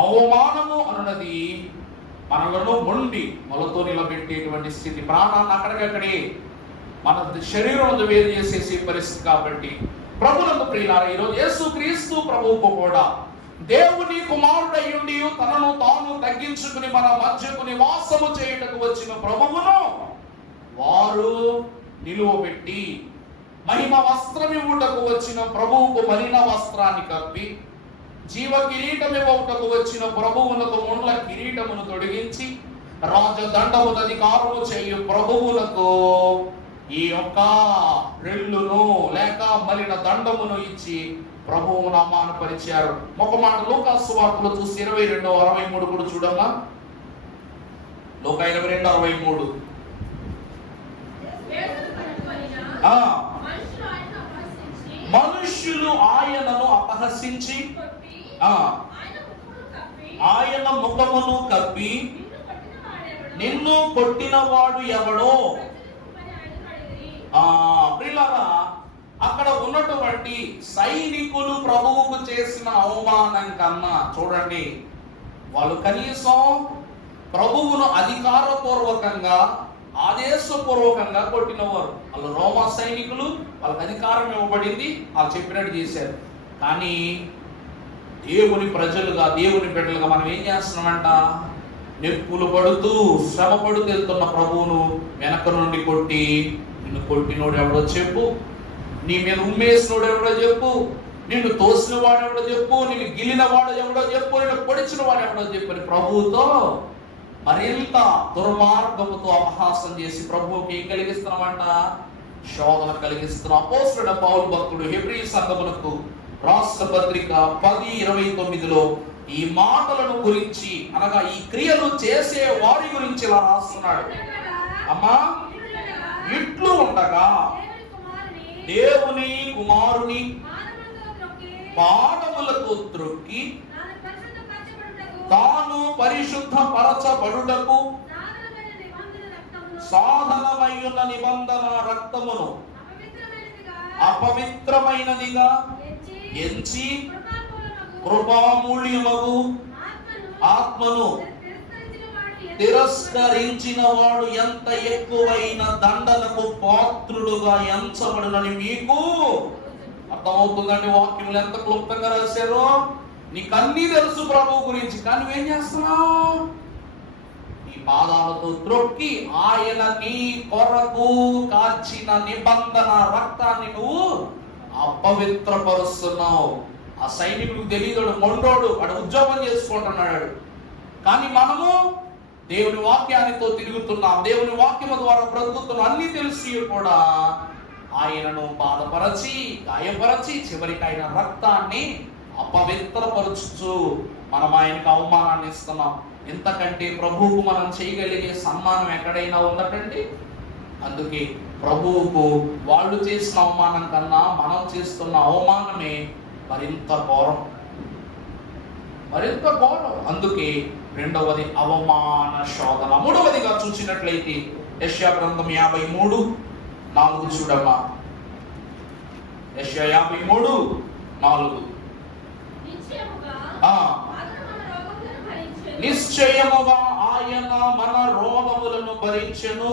అవమానము అన్నది మనలను మొండి మొలతో నిలబెట్టేటువంటి స్థితి. ప్రాణాన్ని అక్కడికక్కడే మన శరీరం వేరు చేసేసే పరిస్థితి. కాబట్టి ప్రభునందు ప్రియులారా, ఈరోజు యేసుక్రీస్తు ప్రభువుకు కూడా దేవుని కుమారుడయ్యుండి తనను తాను తగ్గించుకుని మన మధ్యకు నివాసము చేయుటకు వచ్చిన ప్రభువును వారు నిలువబెట్టి, మహిమ వస్త్రం ఇవ్వుటకు వచ్చిన ప్రభువుకు మలిన వస్త్రాన్ని కప్పి, జీవ కిరీటం ఇవ్వటకు వచ్చిన ప్రభువులకు ముండ్ల కిరీటమును తొడిగించి, రాజదండమును అధికారము చేయు ప్రభువులకు ఈ యొక్క రెల్లును లేక మలిన దండమును ఇచ్చి ప్రభువు నామాను పరిచారు. ఒక మాట లూకా సువార్తలో చూసి 22:63 కూడా చూడమ్మా. లూకా 22:63. మనుష్యులు ఆయనను అపహసించి ఆయన ముఖమును కప్పి, నిన్ను కొట్టినవాడు ఎవడో? ప్రియులారా, అక్కడ ఉన్నటువంటి సైనికులు ప్రభువుకు చేసిన అవమానం కన్నా చూడండి, వాళ్ళు కనీసం ప్రభువును అధికారపూర్వకంగా ఆదేశపూర్వకంగా కొట్టినవారు. వాళ్ళు రోమా సైనికులు, వాళ్ళకి అధికారం ఇవ్వబడింది, వాళ్ళు చెప్పినట్టు చేశారు. కానీ దేవుని ప్రజలుగా, దేవుని బిడ్డలుగా మనం ఏం చేస్తున్నామంట? నెప్పులు పడుతూ శ్రమ పడుతూ వెళ్తున్న ప్రభువును వెనక నుండి కొట్టి, నిన్ను కొట్టినోడు ఎవడో చెప్పు, నీ మీద ఉమ్మేసినోడు ఎవడో చెప్పు, నిన్ను తోసిన వాడు ఎవడో చెప్పు, నిన్ను గిల్లిన వాడు ఎవడో చెప్పు, నిన్ను పొడిచిన వాడు ఎవడో చెప్పు అని ప్రభువుతో మరింత దుర్మార్గముతో అపహాసం చేసి ప్రభువుకి ఏం కలిగిస్తున్నామంట? శోధన కలిగిస్తున్నాం. అపోస్తలుడైన పౌలు భక్తుడు హెబ్రీ సంఘమునకు రాష్ట్ర పత్రిక 10:29లో ఈ మాటలను గురించి, అనగా ఈ క్రియలు చేసే వారి గురించి ఇలా రాస్తున్నాడు. అమ్మా, ఇట్లు ఉండగా దేవుని కుమారుని పాదములకు త్రొక్కి తాను పరిశుద్ధ పరచబడుటకు సాధనమైన నిబంధన రక్తమును అపవిత్రమైనదిగా ఎంచి కృపామూల్యమగు ఆత్మను తిరస్కరించిన వాడు ఎంత ఎక్కువైన దండనకు పాత్రుడుగా ఎంచబడునని మీకు అర్థమవుతుందండి. వాక్యములు ఎంత క్లుప్తంగా రాశారో. నీకు అన్నీ తెలుసు ప్రభువు గురించి, కానీ నువ్వేం చేస్తున్నావు? నీ పాదాలతో త్రొక్కి ఆయన నీ కొరకు కార్చిన నిబంధన రక్తాన్ని నువ్వు అపవిత్రపరుస్తున్నావు. ఆ సైనికుడికి తెలియదు, మొండోడు, వాడు ఉద్యోగం చేసుకుంటున్నాడు. కానీ మనము దేవుని వాక్యానితో తిరుగుతున్నాం, దేవుని వాక్యము ద్వారా బ్రతుకుతున్నాం. అన్ని తెలిసి కూడా ఆయనను బాధపరచి, గాయపరచి, చివరికి ఆయన రక్తాన్ని అపవిత్రపరచుచు మనం ఆయనకు అవమానాన్ని ఇస్తున్నాం. ఇంతకంటే ప్రభువుకు మనం చేయగలిగే సన్మానం ఎక్కడైనా ఉందటండి? అందుకే ప్రభువుకు వాళ్ళు చేసిన అవమానం కన్నా మనం చేస్తున్న అవమానమే మరింత ఘోరం, మరింత ఘోరం. అందుకే రెండవది అవమాన శోధన. మూడవదిగా చూసినట్లయితే యెషయా గ్రంథం 53:4 చూడమ్మా. యెషయా 53:4. నిశ్చయముగా ఆయన మన రోగములను భరించెను,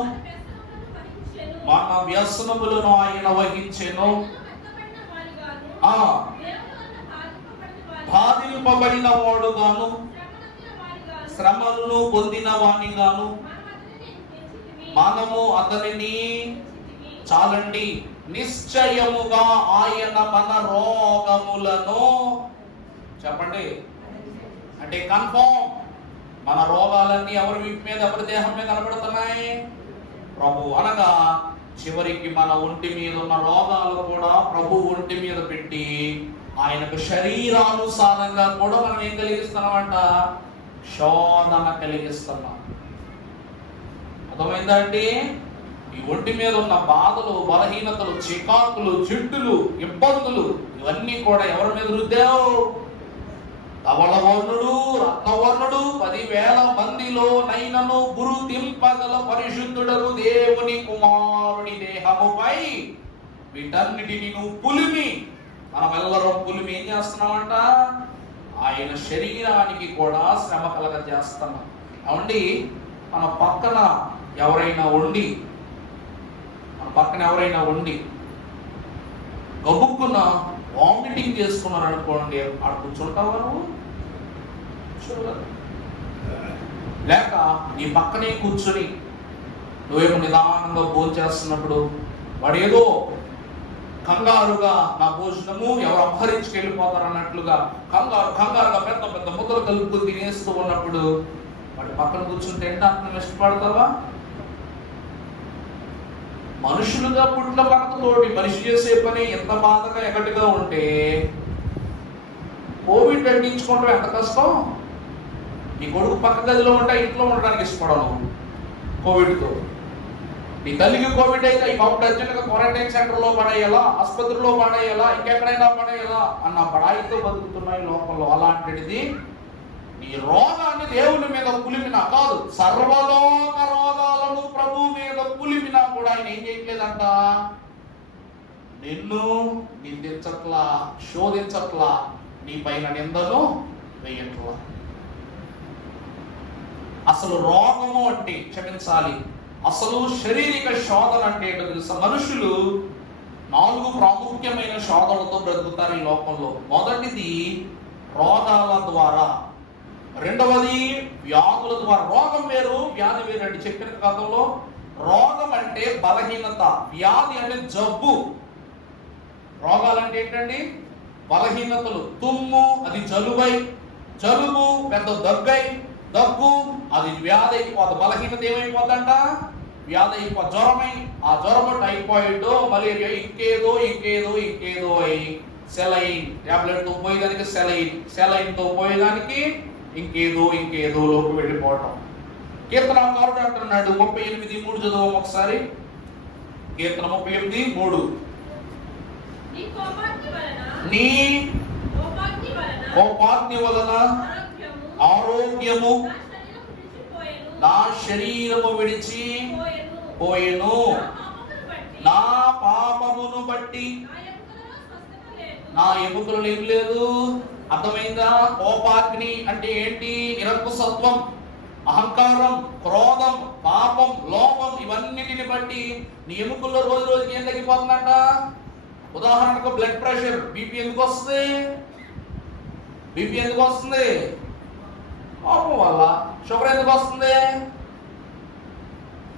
మన వ్యసనములను ఆయన వహించెను. బాధింపబడిన వాడుగాను, శ్రమలను పొందిన వానిగాను మనము అతనిని, చాలండి, నిశ్చయముగా ఆయన మన రోగములను, చెప్పండి, అంటే కన్ఫర్మ్, మన రోగాలన్నీ ఎవరి వీటి మీద, ఎవరి దేహం మీద కనబడుతున్నాయి? ప్రభు. అనగా చివరికి మన ఒంటి మీద ఉన్న రోగాలు కూడా ప్రభు ఒంటి మీద పెట్టి ఆయనకు శరీరానుసారంగా కూడా మనం ఏం కలిగిస్తున్నామంట? శోధన కలిగిస్తున్నాం. అర్థమైందండి? ఈ ఒంటి మీద ఉన్న బాధలు, బలహీనతలు, చికాకులు, జిడ్డులు, ఇబ్బందులు ఇవన్నీ కూడా ఎవరి మీద రుద్దావు? ధవళవర్ణుడు, రత్నవర్ణుడు 10,000 మందిలో నైనను గురుతింపగల పరిశుద్ధుడగు దేవుని కుమారుని దేహముపై వీటన్నిటిని నువ్వు పులిమి, మనమెల్లరం పులిమి ఏం చేస్తున్నామంట? ఆయన శరీరానికి కూడా శ్రమ కలగ చేస్తున్నాం. అవండి మన పక్కన ఎవరైనా ఉండి గబుక్కున వామిటింగ్ చేసుకున్నారు అనుకోండి, ఆడ కూర్చుంటావా నువ్వు? లేక నీ పక్కనే కూర్చొని నువ్వేమో నిదానంగా భోజనం చేస్తున్నప్పుడు వాడు ఏదో కంగారుగా నా భోజనము ఎవరు అపహరించుకెళ్ళిపోతారు అన్నట్లుగా కంగారుగా పెద్ద పెద్ద ముద్దలు కలుపుకొని తినేస్తూ ఉన్నప్పుడు వాడి పక్కన కూర్చుంటే అంత ఇష్టపడతావా? మనుషులుగా పుట్టిన మనతోటి మనిషి చేసే పని ఎంత బాధగా ఎగటిగా ఉంటే కోవిడ్ అంటించుకోవడం ఎంత కష్టం. నీ కొడుకు పక్క గదిలో ఉంటే ఇంట్లో ఉండడానికి ఇష్టపడను కోవిడ్తో. నీ తల్లికి కోవిడ్ అయితే ఈ బాబు అర్జెంట్గా క్వారంటైన్ సెంటర్లో పడేయాలా, ఆసుపత్రిలో పడేయాలా, ఇంకెక్కడైనా పడేయాలా అన్న బడాయితో బతుకుతున్నాయి లోకంలో. అలాంటిది నీ రోగాన్ని దేవుని మీద పులిమినా కాదు, సర్వలోక రోగాలను ప్రభు మీద పులిమినా కూడా ఆయన ఏం చేయట్లేదంట? నిన్ను నిందించట్లా, శోధించట్లా, నీ పైన నిందను వేయట్లా. అసలు రోగము అంటే క్షమించాలి, అసలు శారీరక శోధన అంటే ఏంటో తెలుసా? మనుషులు 4 ప్రాముఖ్యమైన శోధనలతో బ్రతుకుతారు ఈ లోకంలో. మొదటిది రోగాల ద్వారా, రెండవది వ్యాధుల ద్వారా. రోగం వేరు, వ్యాధి వేరు అండి. చెప్పిన కాలంలో రోగం అంటే బలహీనత, వ్యాధి అంటే జబ్బు. రోగాలంటే ఏంటండి? బలహీనతలు. తుమ్ము అది జలుబు పెద్ద దగ్గు అది వ్యాధి అయిపోతుంది. బలహీనత ఏమైపోతుందంట? వ్యాధి అయిపోతుంది. జ్వరమై ఆ జ్వరము టైఫాయిడ్, మలేరియా, ఇంకేదో అయి సెలైన్ టాబ్లెట్ తో పోయేదానికి సెలైన్ తో పోయేదానికి ఇంకేదో లోకి వెళ్ళిపోవటం. కీర్తనకారుడు అంటున్నాడు 38:3 చదువు ఒకసారి. కీర్తన 38:3. నీ కోపాగ్ని వలన ఆరోగ్యము నా శరీరము విడిచి పోయెను, నా పాపమును బట్టి నా ఎముకలు ఏం లేదు. అర్థమైందా? కోపాగ్ని అంటే ఏంటి? నిరంకుశత్వం, అహంకారం, క్రోధం, పాపం, లోపం ఇవన్నిటిని బట్టి నీ ఎముకల్లో రోజు రోజుకి ఏం తగ్గిపోతుందంట? ఉదాహరణకు బ్లడ్ ప్రెషర్, బీపీ ఎందుకు వస్తుంది? కోపం వల్ల. షుగర్ ఎందుకు వస్తుంది?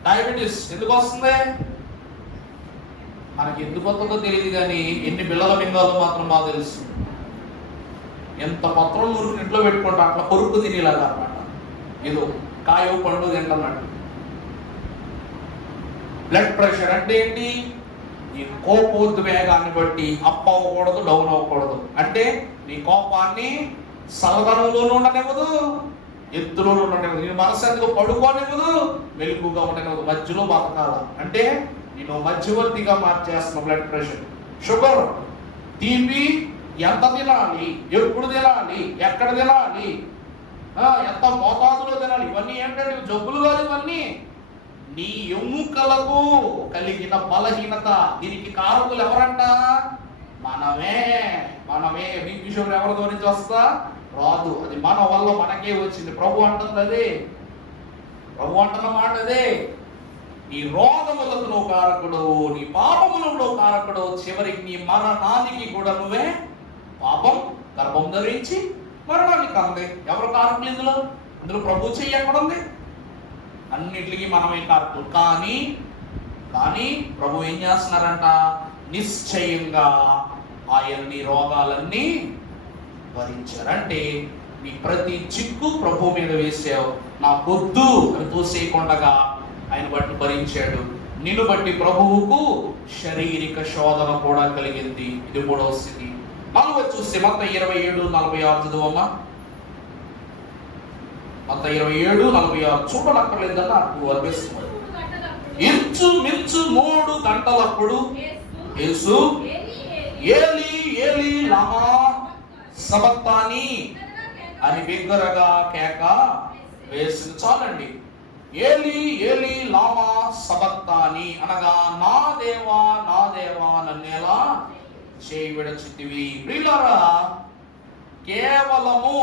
డయాబెటీస్ ఎందుకు వస్తుంది? మనకి ఎందుకు వస్తుందో తెలియదు కానీ ఎన్ని బిళ్ళల మింగాలో మాత్రం బాగా తెలుసు. ఎంత పత్రం మురుకు ఇంట్లో పెట్టుకుంటా అట్లా కొరుకు తినేలాగా అన్నమాట. ఏదో కాయో పండు తింటున్నట్టు. బ్లడ్ ప్రెషర్ అంటే ఏంటి? నీ కోపోద్వేగాన్ని బట్టి అప్ అవ్వకూడదు, డౌన్ అవ్వకూడదు. అంటే నీ కోపాన్ని సలదనంలోనూ ఉండనివ్వదు, ఎత్తులోనూ ఉండనివ్వదు. నీ మనశ్శాంతిగా పడుకోనివ్వదు, మెలుగుగా ఉండనివ్వదు. మధ్యలో బతకాల. అంటే నేను మధ్యవర్తిగా మార్చేస్తున్నా. బ్లడ్ ప్రెషర్, షుగర్, టీబీ ఎంత తినాలి, ఎప్పుడు తినాలి, ఎక్కడ తినాలి, ఎంత మోతాదులో తినాలి, ఇవన్నీ ఏంటంటే జబ్బులు కాదు. ఇవన్నీ నీ ఎముకలకు కలిగిన బలహీనత. దీనికి కారకులు ఎవరంట? మనమే. బీపీ షుగర్ ఎవరితో నుంచి వస్తా రాదు, అది మన వల్ల మనకే వచ్చింది. ప్రభు అంటుంది అదే, ప్రభు అంటున్న మాట అదే. నీ రోగములకు నువ్వు కారకుడు, నీ పాపములకు నువ్వు కారకుడు. చివరికి నీ మరణానికి కూడా నువ్వే. పాపం గర్భం ధరించి మరణానికి అంది. ఎవరు కారకులు ఇందులో ప్రభు చెయ్యి ఎక్కడుంది? అన్నిటికీ మనమే కారకులు. కానీ ప్రభు ఏం చేస్తున్నారంట? నిశ్చయంగా ఆయన నీ రోగాలన్నీ భరించారంటే నీ ప్రతి చిక్కు ప్రభు మీద వేసావు. నాకొద్దు అని తోసేయకుండగా ఆయన బట్టి భరించాడు. నిన్ను బట్టి ప్రభువుకు శారీరక శోధన కూడా కలిగింది. ఇది 3వ స్థితి. 4వ చూస్తే మత్తయి 27:46 చదువమ్మా. మత్తయి 27:46 చూడనక్కర్లేదన్న నాకు అనిపిస్తుంది. ఇంచుమించు 3 గంటలప్పుడు యేసు ఏలీ ఏలీ లమా సబక్తానీ అని బిగ్గరగా కేక వేసింది. చాలండి. ఏలి ఏలి లామా సబక్తాని అనగా నా దేవా నన్నేలా చేయి విడచితివి. ప్రియులారా, కేవలము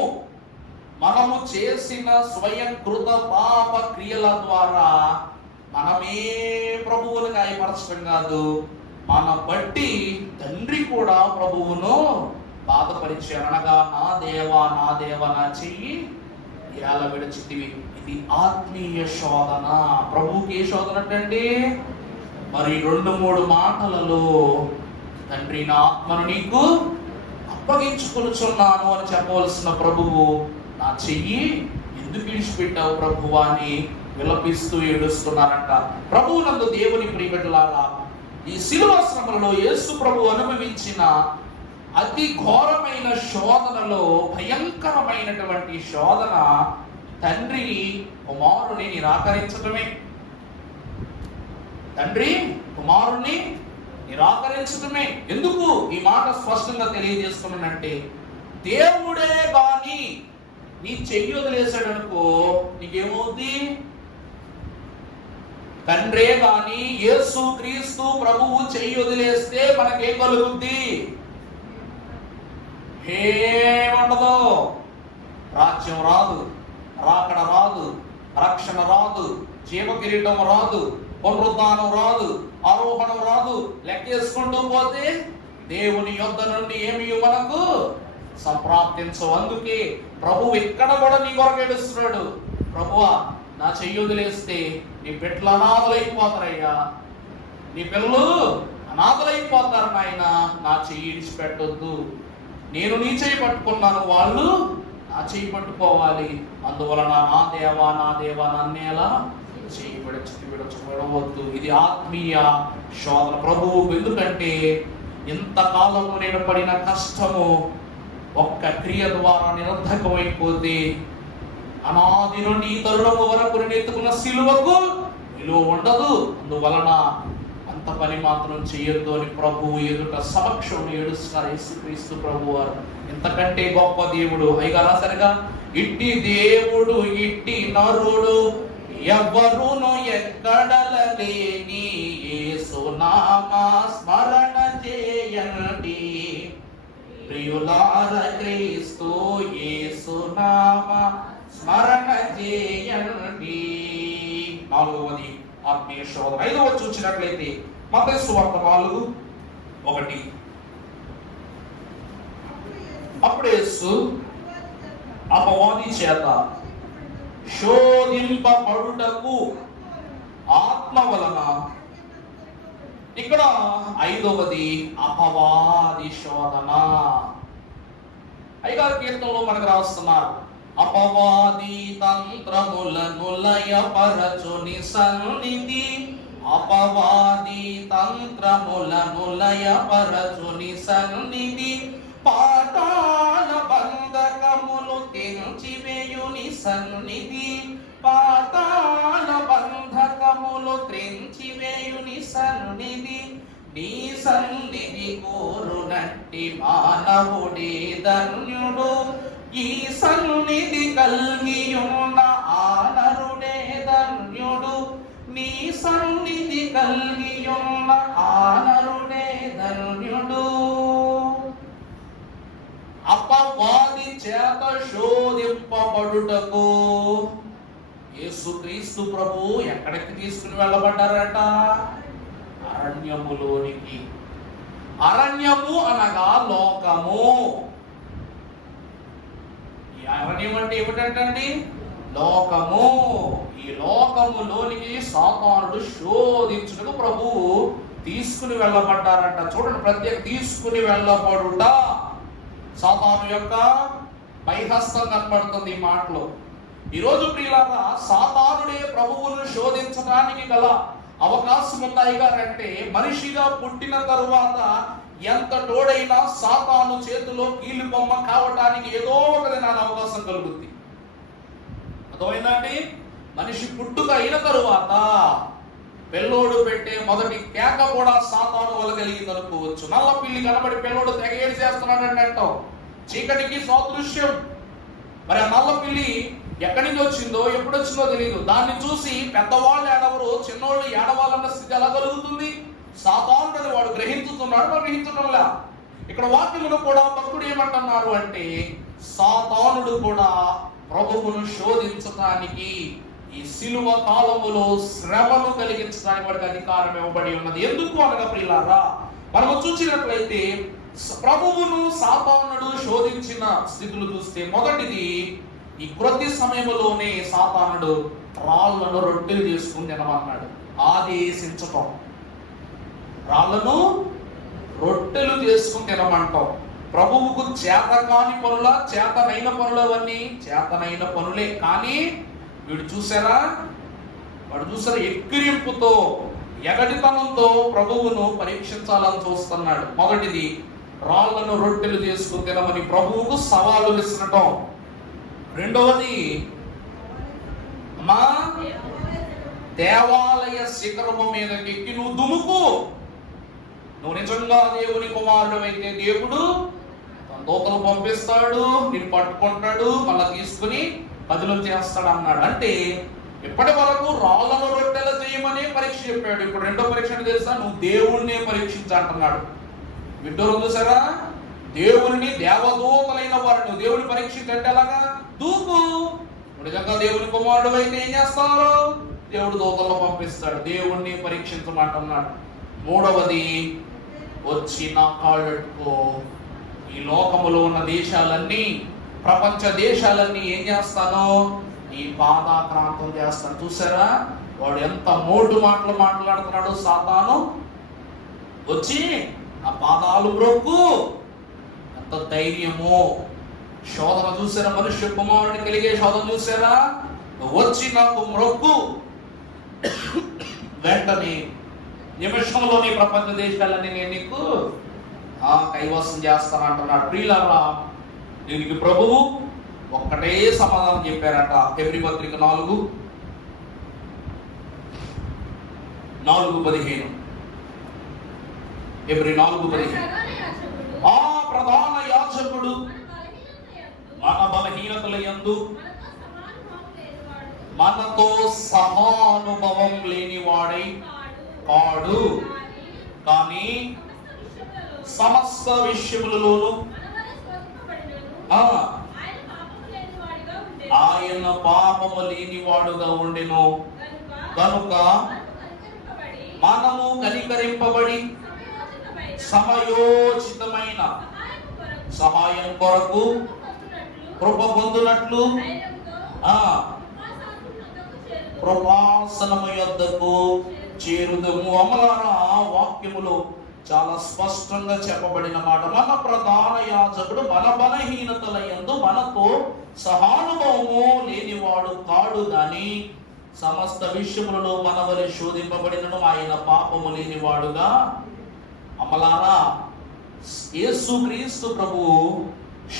మనము చేసిన స్వయంకృత పాప క్రియల ద్వారా మనమే ప్రభువును గాయపరచడం కాదు, మన బట్టి తండ్రి కూడా ప్రభువును బాధపరిచారు. అనగా నా దేవా నా చెయ్యి ఎలా విడచితివి. ఇది ఆత్మీయ శోధన. ప్రభువుకి ఏ శోధన అండి? మరి 2-3 మాటలలో తండ్రి నా ఆత్మను నీకు అప్పగించుకొనుచున్నాను అని చెప్పవలసిన ప్రభువు నా చెయ్యి ఎందుకు విడిచిపెట్టావు ప్రభువా అని విలపిస్తూ ఏడుస్తున్నారంట. ప్రభువునందు దేవుని ప్రియబిడ్డలారా, ఈ శిలువ శ్రమలలో యేసు ప్రభు అనుభవించిన అతి ఘోరమైన శోధనలో భయంకరమైనటువంటి శోధన తండ్రిని కుమారుని నిరాకరించడమే. తండ్రి కుమారుణ్ణి నిరాకరించడమే. ఎందుకు ఈ మాట స్పష్టంగా తెలియజేస్తున్నానంటే, దేవుడే గాని నీ చెయ్యి వదిలేశాడు అనుకో, నీకేమవుద్ది? తండ్రే గాని యేసు క్రీస్తు ప్రభువు చెయ్యి వదిలేస్తే మనకేం కలుగుద్ది? ఏముండదు. రాజ్యం రాదు, రాకడ రాదు, రక్షణ రాదు, జీవ కిరీటం రాదు, పునరుద్ధానం రాదు, ఆరోహణం రాదు. లెక్కేసుకుంటూ పోతే దేవుని యొద్ద నుండి ఏమి మనకు సంప్రాప్తించవు. అందుకే ప్రభువు ఇక్కడ కూడా నీ కొరకు ఏడుస్తున్నాడు. ప్రభువా, నా చెయ్యి వదిలేస్తే నీ బిడ్డలు అనాథలైపోతారయ్యా, నీ పిల్లలు అనాథలైపోతారు నాయన, నా చెయ్యి విడిచిపెట్టొద్దు. నేను నీ చెయ్యి పట్టుకున్నాను, వాళ్ళు నా చెయ్యి పట్టుకోవాలి. అందువలన నా దేవా నన్నేలా చెయ్యి విడవద్దు. ఇది ఆత్మీయ శోధన ప్రభువు. ఎందుకంటే ఇంతకాలము నేను పడిన కష్టము ఒక్క క్రియ ద్వారా నిరర్ధకమైపోతే అనాది నుండి ఈ తరుణము వరకు నేను ఎత్తుకున్న సిలువకు విలువ ఉండదు. అందువలన అంత పని మాత్రం చేయొద్దు అని ప్రభువు ఎదుట సమక్షం ఏడుస్తున్నారు యేసుక్రీస్తు ప్రభు వారు. ఇంతకంటే గొప్ప దేవుడు అయిగా రాసరిగా, ఇట్టి దేవుడు ఇట్టి నరుడు ఎవ్వరును ఎక్కడలేని యేసునామా స్మరణ చేయండి ప్రియులార, క్రీస్తు యేసునామా స్మరణ చేయండి. 4వది ఆత్మీయ శోధన. 5వ చూసినట్లయితే మత్తయి సువార్త 4:1. అప్పుడు యేసు అపవాది చేత శోధింపబడుటకు ఆత్మ వలన. ఇక్కడ 5వది అపవాది శోధన. 5వ కీర్తనలో మనకు రాస్తున్నారు, అపవాది తంత్రములను లయపరచుని సన్నిధి, అపవాది తంత్రములను లయపరచుని సన్నిధి, పాతాళ బంధకములు తెంచివేయుని సన్నిధి, పాతాళ బంధకములు త్రెంచివేయుని సన్నిధి, నీ సన్నిధి కోరునట్టి మానవుడే ధన్యుడు, ఈ సన్నిధి కలిగియున్న ఆనరుడే ధన్యుడు, నీ సన్నిధి కలిగియున్న ఆనరుడే ధన్యుడు. అపవాది చేత శోధింపబడుటకు యేసుక్రీస్తు ప్రభు ఎక్కడికి తీసుకుని వెళ్ళబడ్డారట? అరణ్యములోనికి. అరణ్యము అనగా లోకము. ఈ అరణ్యం అంటే ఏమిటంటండి? లోకము. ఈ లోకములోనికి సాతానుడు శోధించుటకు ప్రభువు తీసుకుని వెళ్ళబడ్డారంట. చూడండి, ప్రత్యేక తీసుకుని వెళ్ళబడుట సాతాను యొక్క పైహస్తం కనపడుతుంది ఈ మాటలో. ఈరోజు ప్రియులారా, సాతానుడే ప్రభువును శోధించడానికి గల అవకాశం ఉన్నాయి గారంటే, మనిషిగా పుట్టిన తరువాత ఎంత తోడైనా సాతాను చేతిలో కీలు బొమ్మ కావటానికి ఏదో ఒక దినాన అవకాశం కలుగుతుంది. అర్థమైందండి? మనిషి పుట్టుక అయిన తరువాత పిల్లోడు పెట్టే మొదటి కేక కూడా సాతాను వల్ల కలిగింది అనుకోవచ్చు. నల్ల పిల్లి కనబడి పిల్లోడు తెగ ఏడు చేస్తున్నాడు అంటాం. చీకటికి సాదృశ్యం. మరి ఆ నల్ల పిల్లి ఎక్కడి నుంచి వచ్చిందో ఎప్పుడు వచ్చిందో తెలియదు. దాన్ని చూసి పెద్దవాళ్ళు ఏడవరు, చిన్నోళ్ళు ఏడవాలన్న స్థితి ఎలా కలుగుతుంది? సాతానుడని వాడు గ్రహించుతున్నాడు, మరి గ్రహించడంలా. ఇక్కడ వాక్యములు కూడా భక్తుడు ఏమంటున్నారు అంటే, సాతానుడు కూడా ప్రభువును శోధించటానికి, ఈ సిలువ కాలములో శ్రమను కలిగించడానికి వాడికి అధికారం ఇవ్వబడి ఉన్నది. ఎందుకు అనగా ప్రియులారా, మనము చూసినట్లయితే ప్రభువును సాతానుడు శోధించిన స్థితులు చూస్తే, మొదటిది ఈ క్రొత్త సమయంలోనే సాతానుడు రాళ్లను రొట్టెలు చేసుకుని తినమన్నాడు. ఆదేశించటం, రాళ్లను రొట్టెలు చేసుకుని తినమంటాం. ప్రభువుకు చేతకాని పనుల, చేతనైన పనులు, అవన్నీ చేతనైన పనులే. కానీ వాడు చూసారా ఎక్కిరింపుతో, ఎగటితనంతో ప్రభువును పరీక్షించాలని చూస్తున్నాడు. మొదటిది రాళ్లను రొట్టెలు చేసుకుని తినమని ప్రభువుకు సవాలు విసరటం. రెండవది, మా దేవాలయ శిఖరము మీదకి ఎక్కి నువ్వు దుముకు, నువ్వు నిజంగా దేవుని కుమారుడు అయితే దేవుడు తన దూతలు పంపిస్తాడు, నిన్ను పట్టుకుంటాడు, మళ్ళా తీసుకుని బదులు చేస్తాడు అన్నాడు. అంటే ఇప్పటి వరకు రాళ్లను రొట్టెలు చేయమని పరీక్ష చెప్పాడు. ఇప్పుడు రెండో పరీక్ష తెలుసా? నువ్వు దేవుణ్ణి పరీక్షించంటున్నాడు. విడ్డూరం చూసారా? దేవుని దేవదూతలైన వారు నువ్వు దేవుని పరీక్షించంటే ఎలాగా? దూకు. నిజంగా దేవుని కుమారుడు అయితే ఏం చేస్తారు? దేవుడు దూతలను పంపిస్తాడు. దేవుణ్ణి పరీక్షించమంటున్నాడు. మూడవది, వచ్చి నా కాళ్ళెట్టుకో. ఈ లోకములో ఉన్న దేశాలన్నీ, ప్రపంచ దేశాలన్నీ ఏం చేస్తాను? ఈ పాదాక్రాంతం చేస్తాను. చూసారా వాడు ఎంత మోటు మాటలు మాట్లాడుతున్నాడు సాతాను. వచ్చి ఆ పాదాలు బ్రొక్కు, ఎంత ధైర్యము. శోధన చూసారా? మనుష్య కుమారుడిని కలిగే శోధన చూసారా? వచ్చి నాకు మ్రొక్కు, వెంటనే నిమిషంలోని ప్రపంచ దేశాలన్నీ నేను నీకు కైవసం చేస్తానంటున్నాడు. ప్రియులారా, దీనికి ప్రభువు ఒక్కటే సమాధానం చెప్పారట. హెబ్రీ పత్రిక 4:15. హెబ్రీ 4:15. ఆ ప్రధాన యాజకుడు మన బలహీనతల యందు మనతో సహానుభవం లేనివాడై కాడు, కానీ సమస్త విషయములలోను ఆయన పాపము లేనివాడుగా ఉండెను. కనుక మనము కనికరింపబడి సమయోచితమైన సహాయం కొరకు కృప పొందునట్లు కృపాసనము యొద్దకు చేరుదము. అమలారా, వాక్యములో చాలా స్పష్టంగా చెప్పబడిన మాట. మన ప్రధాన యాజకుడు మన బలహీనతల యందు మనతో సహానుభవము లేనివాడు కాడు, గాని సమస్త విషయములలో మన వలె శోధింపబడినను ఆయన పాపము లేనివాడుగా. అమలారా, యేసుక్రీస్తు ప్రభువు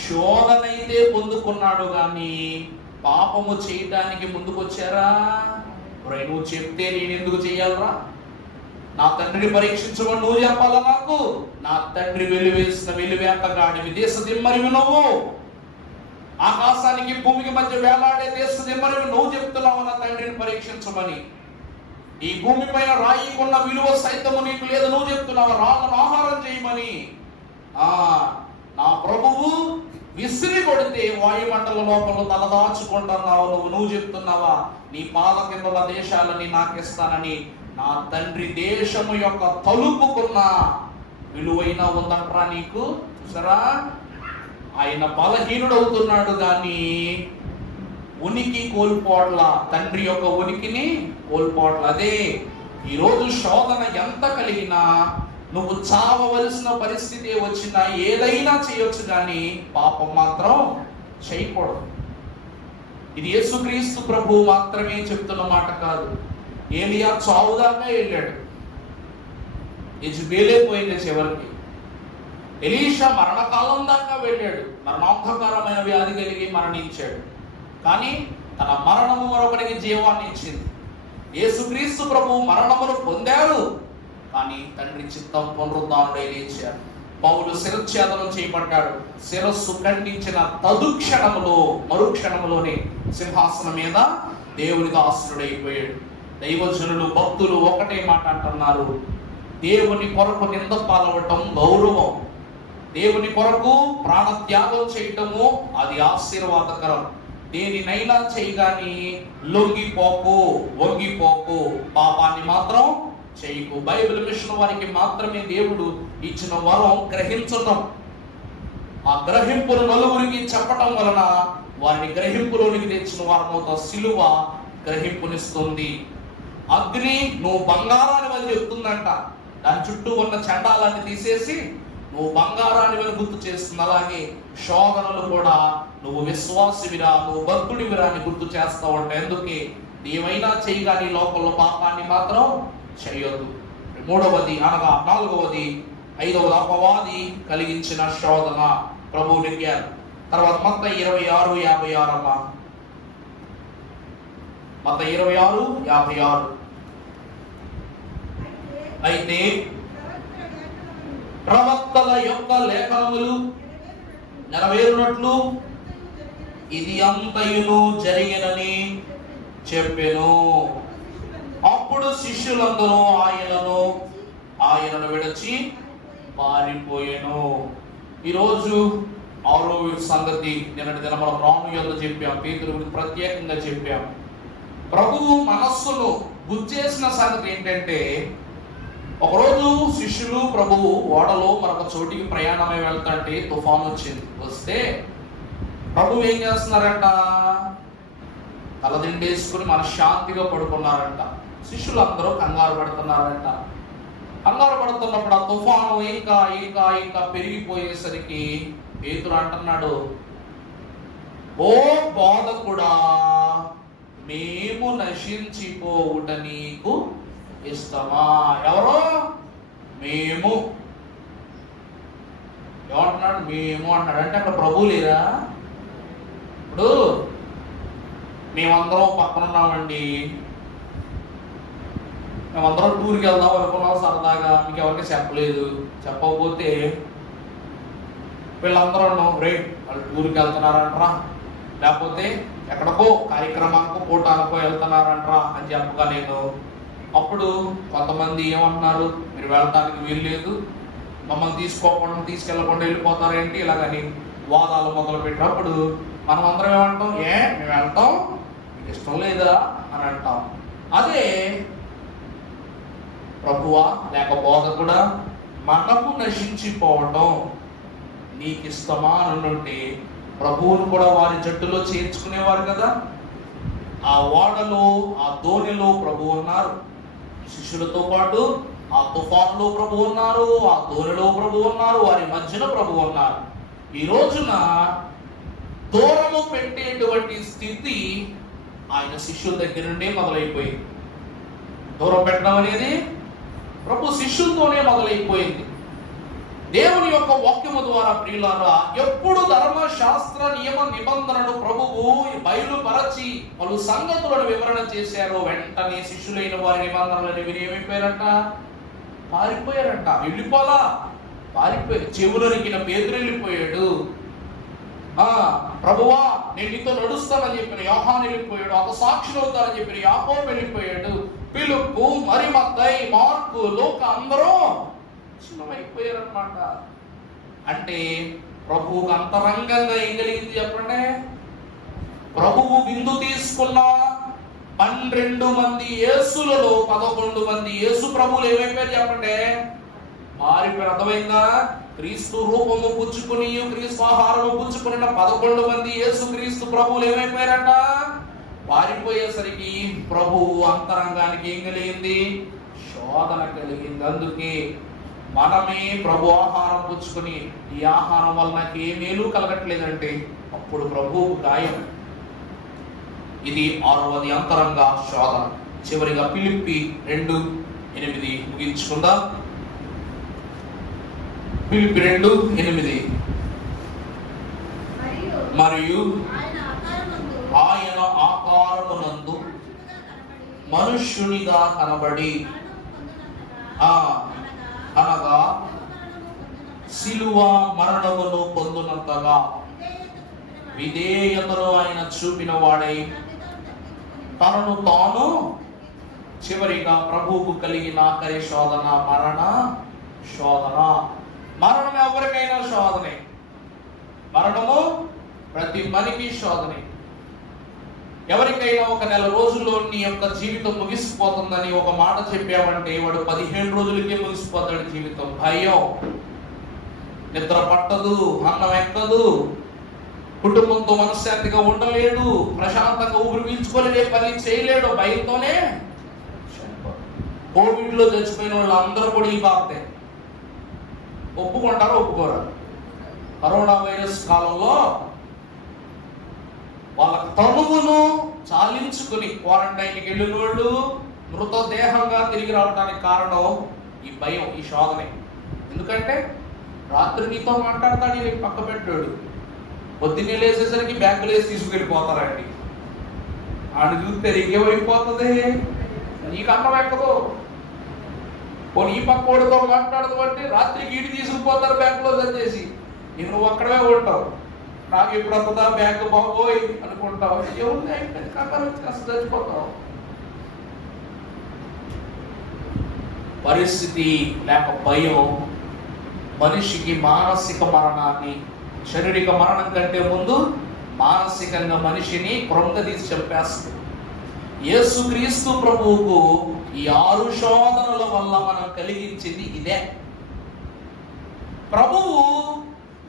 శోధనైతే పొందుకున్నాడు, గాని పాపము చేయటానికి ముందుకొచ్చారా? నువ్వు చెప్తే నేను ఎందుకు చెయ్యాలరా? నా తండ్రిని పరీక్షించమని నువ్వు చెప్పాలా నాకు? నా తండ్రి వెలివేసిన వెలివేతగాడివి, దేశ దిమ్మరివి నువ్వు. ఆకాశానికి భూమికి మధ్య వేలాడే దేశ దిమ్మరివి నువ్వు చెప్తున్నావు నా తండ్రిని పరీక్షించమని. ఈ భూమి పైన రాయికున్న విలువ సైతము నీకు లేదు, నువ్వు చెప్తున్నావా రాళ్ళను ఆహారం చేయమని? నా ప్రభువు విసిరి కొడితే వాయుమండల లోపల తలదాచుకుంటున్నావు నువ్వు చెప్తున్నావా నీ పాద కిందల దేశాలని నాకు ఇస్తానని? నా తండ్రి దేశము యొక్క తలుపుకున్న విలువైన ఉందంట్రా నీకు. చూసారా, ఆయన బలహీనుడవుతున్నాడు, కానీ ఉనికి కోల్పోవట్ల, తండ్రి యొక్క ఉనికిని కోల్పోవట్ల. అదే ఈరోజు శోధన ఎంత కలిగినా, నువ్వు చావవలసిన పరిస్థితి వచ్చినా ఏదైనా చేయొచ్చు, కానీ పాపం మాత్రం చేయకూడదు. ఇది యేసుక్రీస్తు ప్రభు మాత్రమే చెప్తున్న మాట కాదు. ఏలియా చావుదాకా వెళ్ళాడు, యెజబెలే పోయింది చివరికి. ఎలీషా మరణకాలం దాకా వెళ్ళాడు, మరణాంధకరమైన వ్యాధి కలిగి మరణించాడు. కానీ తన మరణము మరొకరికి జీవాన్ని ఇచ్చింది. యేసుక్రీస్తు ప్రభు మరణమును పొందారు, కానీ తండ్రి చిత్తం పునరుద్ధానుడై లేచారు. పౌలు శిరచ్ఛేదనం చేయబడ్డాడు. శిరస్సు ఖండించిన తదుక్షణములో మరుక్షణములోనే సింహాసనం మీద దేవుని దాసుడైపోయాడు. దైవజనులు భక్తులు ఒకటే మాట అంటున్నారు, దేవుని కొరకు నింద పాలవటం గౌరవం, దేవుని కొరకు ప్రాణత్యాగం చేయటము అది ఆశీర్వాదకరం. దేనినైనా చేయగాని లొంగిపోకు, వంగిపోకు, పాపాన్ని మాత్రం చేయకు. బైబిల్ మిషన్ వారికి మాత్రమే దేవుడు ఇచ్చిన వరం గ్రహించటం. ఆ గ్రహింపును నలుగురికి చెప్పటం వలన వారిని గ్రహింపులోనికి తెచ్చిన వారమవుతా. సిలువ గ్రహింపునిస్తుంది. అగ్ని నువ్వు బంగారాన్ని అని చెప్తుందంట. దాని చుట్టూ ఉన్న చండాలాన్ని తీసేసి నువ్వు బంగారాన్ని అని గుర్తు చేస్తుంది. అలాగే శోధనలు కూడా నువ్వు విశ్వాసివిరా, నువ్వు భక్తుడివిరా అని గుర్తు చేస్తావు అంట. ఎందుకే నీవైనా చేయగాని లోకంలో పాపాన్ని మాత్రం చేయొద్దు. మూడవది అనగా 4వది 5వది అపవాది కలిగించిన శోధన ప్రభువు నెగ్గారు. తర్వాత మత్తయి 26:56 అమ్మా. మత్తయి 26:56. అయితే ప్రవక్తల యొక్క లేఖనములు నెరవేరునట్లు ఇది అంతయును జరిగినని చెప్పెను. అప్పుడు శిష్యులందరూ ఆయనను విడిచి పారిపోయెను. ఈరోజు 6వ సంగతి నిన్నటి దిన మనం రాను యొద్ద చెప్పాం, పేతురు గురించి ప్రత్యేకంగా చెప్పాం. ప్రభువు మనస్సును గుచ్చేసిన సంగతి ఏంటంటే, ఒకరోజు శిష్యులు ప్రభువు ఓడలో మరొక చోటికి ప్రయాణమై వెళ్తాంటే తుఫాను వచ్చింది. వస్తే ప్రభువు ఏం చేస్తున్నారంట, తలదిండేసుకుని మనశ్శాంతిగా పడుకున్నారంట. శిష్యులు అందరూ కంగారు పడుతున్నారంట. కంగారు పడుతున్నప్పుడు ఆ తుఫాను ఇంకా ఇంకా ఇంకా పెరిగిపోయేసరికి పేతురు అంటున్నాడు, ఓ బోధకుడా, మేము నశించిపోవుట నీకు ఇష్టమా? ఎవరో మేము. ఏమంటున్నాడు? మేము అంటున్నాడు. అంటే అక్కడ ప్రభు లేరా? ఇప్పుడు మేమందరం పక్కన ఉన్నామండి, మేమందరం టూర్కి వెళ్దాం అనుకున్నాం సరదాగా, మీకు ఎవరికి చెప్పలేదు. చెప్పకపోతే వీళ్ళందరూ రేట్ వాళ్ళు టూర్కి వెళ్తున్నారంటరా, లేకపోతే ఎక్కడికో కార్యక్రమానికో కూటానికో వెళ్తున్నారంటరా అని చెప్పగా నేను అప్పుడు కొంతమంది ఏమంటున్నారు, మీరు వెళ్ళటానికి వీల్లేదు, మమ్మల్ని తీసుకెళ్ళకుండా వెళ్ళిపోతారేంటి ఇలాగని వాదాలు మొదలు పెట్టినప్పుడు మనం అందరం ఏమంటాం, మేము వెళ్తాం, మీకు ఇష్టం లేదా అని అంటాం. అదే ప్రభువా లేక బోధకుడా, మనకు నశించిపోవటం నీకు ఇష్టమా అని ఉంటే ప్రభువును కూడా వారి జట్టులో చేర్చుకునేవారు కదా. ఆ ఓడలో ఆ దోణిలో ప్రభు ఉన్నారు, శిష్యులతో పాటు ఆ తుఫానులో ప్రభు ఉన్నారు, ఆ దోణిలో ప్రభు ఉన్నారు, వారి మధ్యన ప్రభు ఉన్నారు. ఈ రోజున దూరము పెట్టేటువంటి స్థితి ఆయన శిష్యుల దగ్గర నుండే మొదలైపోయింది. దూరం పెట్టడం అనేది ప్రభు శిష్యులతోనే మొదలైపోయింది. దేవుని యొక్క వాక్యము ద్వారా ప్రియులారా, ఎప్పుడు ధర్మశాస్త్ర నియమ నిబంధనలు ప్రభువు బయలుపరచి పలు సంగతులను వివరణ చేశారో వెంటనే శిష్యులైన వారి నిబంధనలను వినేమైపోయారంట, పారిపోయారంట. వెళ్ళిపోలా, పారిపోయారు. చెవులరికిన పేతురు వెళ్ళిపోయాడు. ప్రభువా నేను నీతో నడుస్తానని చెప్పిన యోహాను వెళ్ళిపోయాడు. ఒక సాక్షులు అవుతారని చెప్పిన యాకోబు వెళ్ళిపోయాడు. పిలుపు, మరి మత్తయి, మార్కు, లోక అందరూ చిన్నమైపోయారన్నమాట. అంటే ప్రభువుకు అంతరంగంగా ఏం కలిగింది చెప్పండి? ప్రభువు విందు తీసుకున్న 12 మంది యేసులలో 11 మంది యేసు ప్రభువులు ఏమైపోయారు చెప్పండి? మారిపోయారు. అర్థమైందా? క్రీస్తు రూపము పుచ్చుకుని క్రీస్తు ఆహారము పుచ్చుకుని 11 మంది యేసు క్రీస్తు ప్రభువులు ఏమైపోయారట? పారిపోయేసరికి ప్రభువు అంతరంగానికి ఏం కలిగింది? శోధన కలిగింది. అందుకే మనమే ప్రభు ఆహారం పుచ్చుకుని ఈ ఆహారం వల్ల నాకు ఏ మేలు కలగట్లేదంటే అప్పుడు ప్రభువు గాయం. ఇది 6వది అంతరంగ శోధన. చివరిగా ఫిలిప్పీ 2:8 ముగించుకుందాం. ఫిలిప్పీ 2:8 మరియు ఆయన ఆకారమునందు మనుష్యునిగా కనబడి అనగా శిలువ మరణమును పొందునంతగా విధేయతను ఆయన చూపిన వాడై తనను తాను చివరిగా ప్రభువుకు కలిగిన ఆఖరి శోధన మరణ శోధన. మరణం ఎవరికైనా శోధనే. మరణము ప్రతి మనిషికి శోధనే. ఎవరికైనా ఒక నెల రోజుల్లో నీ యొక్క జీవితం ముగిసిపోతుందని ఒక మాట చెప్పామంటే వాడు 15 రోజులకే ముగిసిపోతాడు జీవితం. భయం, నిద్ర పట్టదు, అన్నం ఎక్కదు, కుటుంబంతో మనశ్శాంతిగా ఉండలేడు, ప్రశాంతంగా ఊపిరి పీల్చుకోలేడే పని చేయలేడు, భయంతోనే. కోవిడ్లో చచ్చిపోయిన వాళ్ళు అందరూ కూడా ఈ బాప్తే. ఒప్పుకుంటారా ఒప్పుకోరా? కరోనా వైరస్ కాలంలో వాళ్ళ తనువును చాలించుకుని క్వారంటైన్కి వెళ్ళిన వాళ్ళు మృతదేహంగా తిరిగి రావడానికి కారణం ఈ భయం, ఈ శోధనే. ఎందుకంటే రాత్రి నీతో మాట్లాడతాడు, నీకు పక్క పెట్టాడు, పొద్దున్నే లేచేసరికి బ్యాంకులు వేసి తీసుకెళ్ళిపోతారండి. ఆడు చూస్తే ఇంకేమైపోతుంది, నీకు అన్నం ఎక్కదు. పోనీ ఈ పక్క ఓడితో మాట్లాడదు అంటే రాత్రికి ఈడి తీసుకుపోతారు బ్యాంకులో చేసి, నువ్వు అక్కడే ఉంటావు. నాకు ఇప్పుడు వస్తుందా బ్యాంకు బాబోయ్ అనుకుంటావు. ఏముంది కంగారు వచ్చి అసలు చచ్చిపోతావు. పరిస్థితి లేక భయం మనిషికి మానసిక మరణాన్ని, శారీరక మరణం కంటే ముందు మానసికంగా మనిషిని కృంగదీసి చంపేస్తుంది. యేసుక్రీస్తు ప్రభువుకు ఈ 6 శోధనల వల్ల మనం కలిగించింది ఇదే. ప్రభువు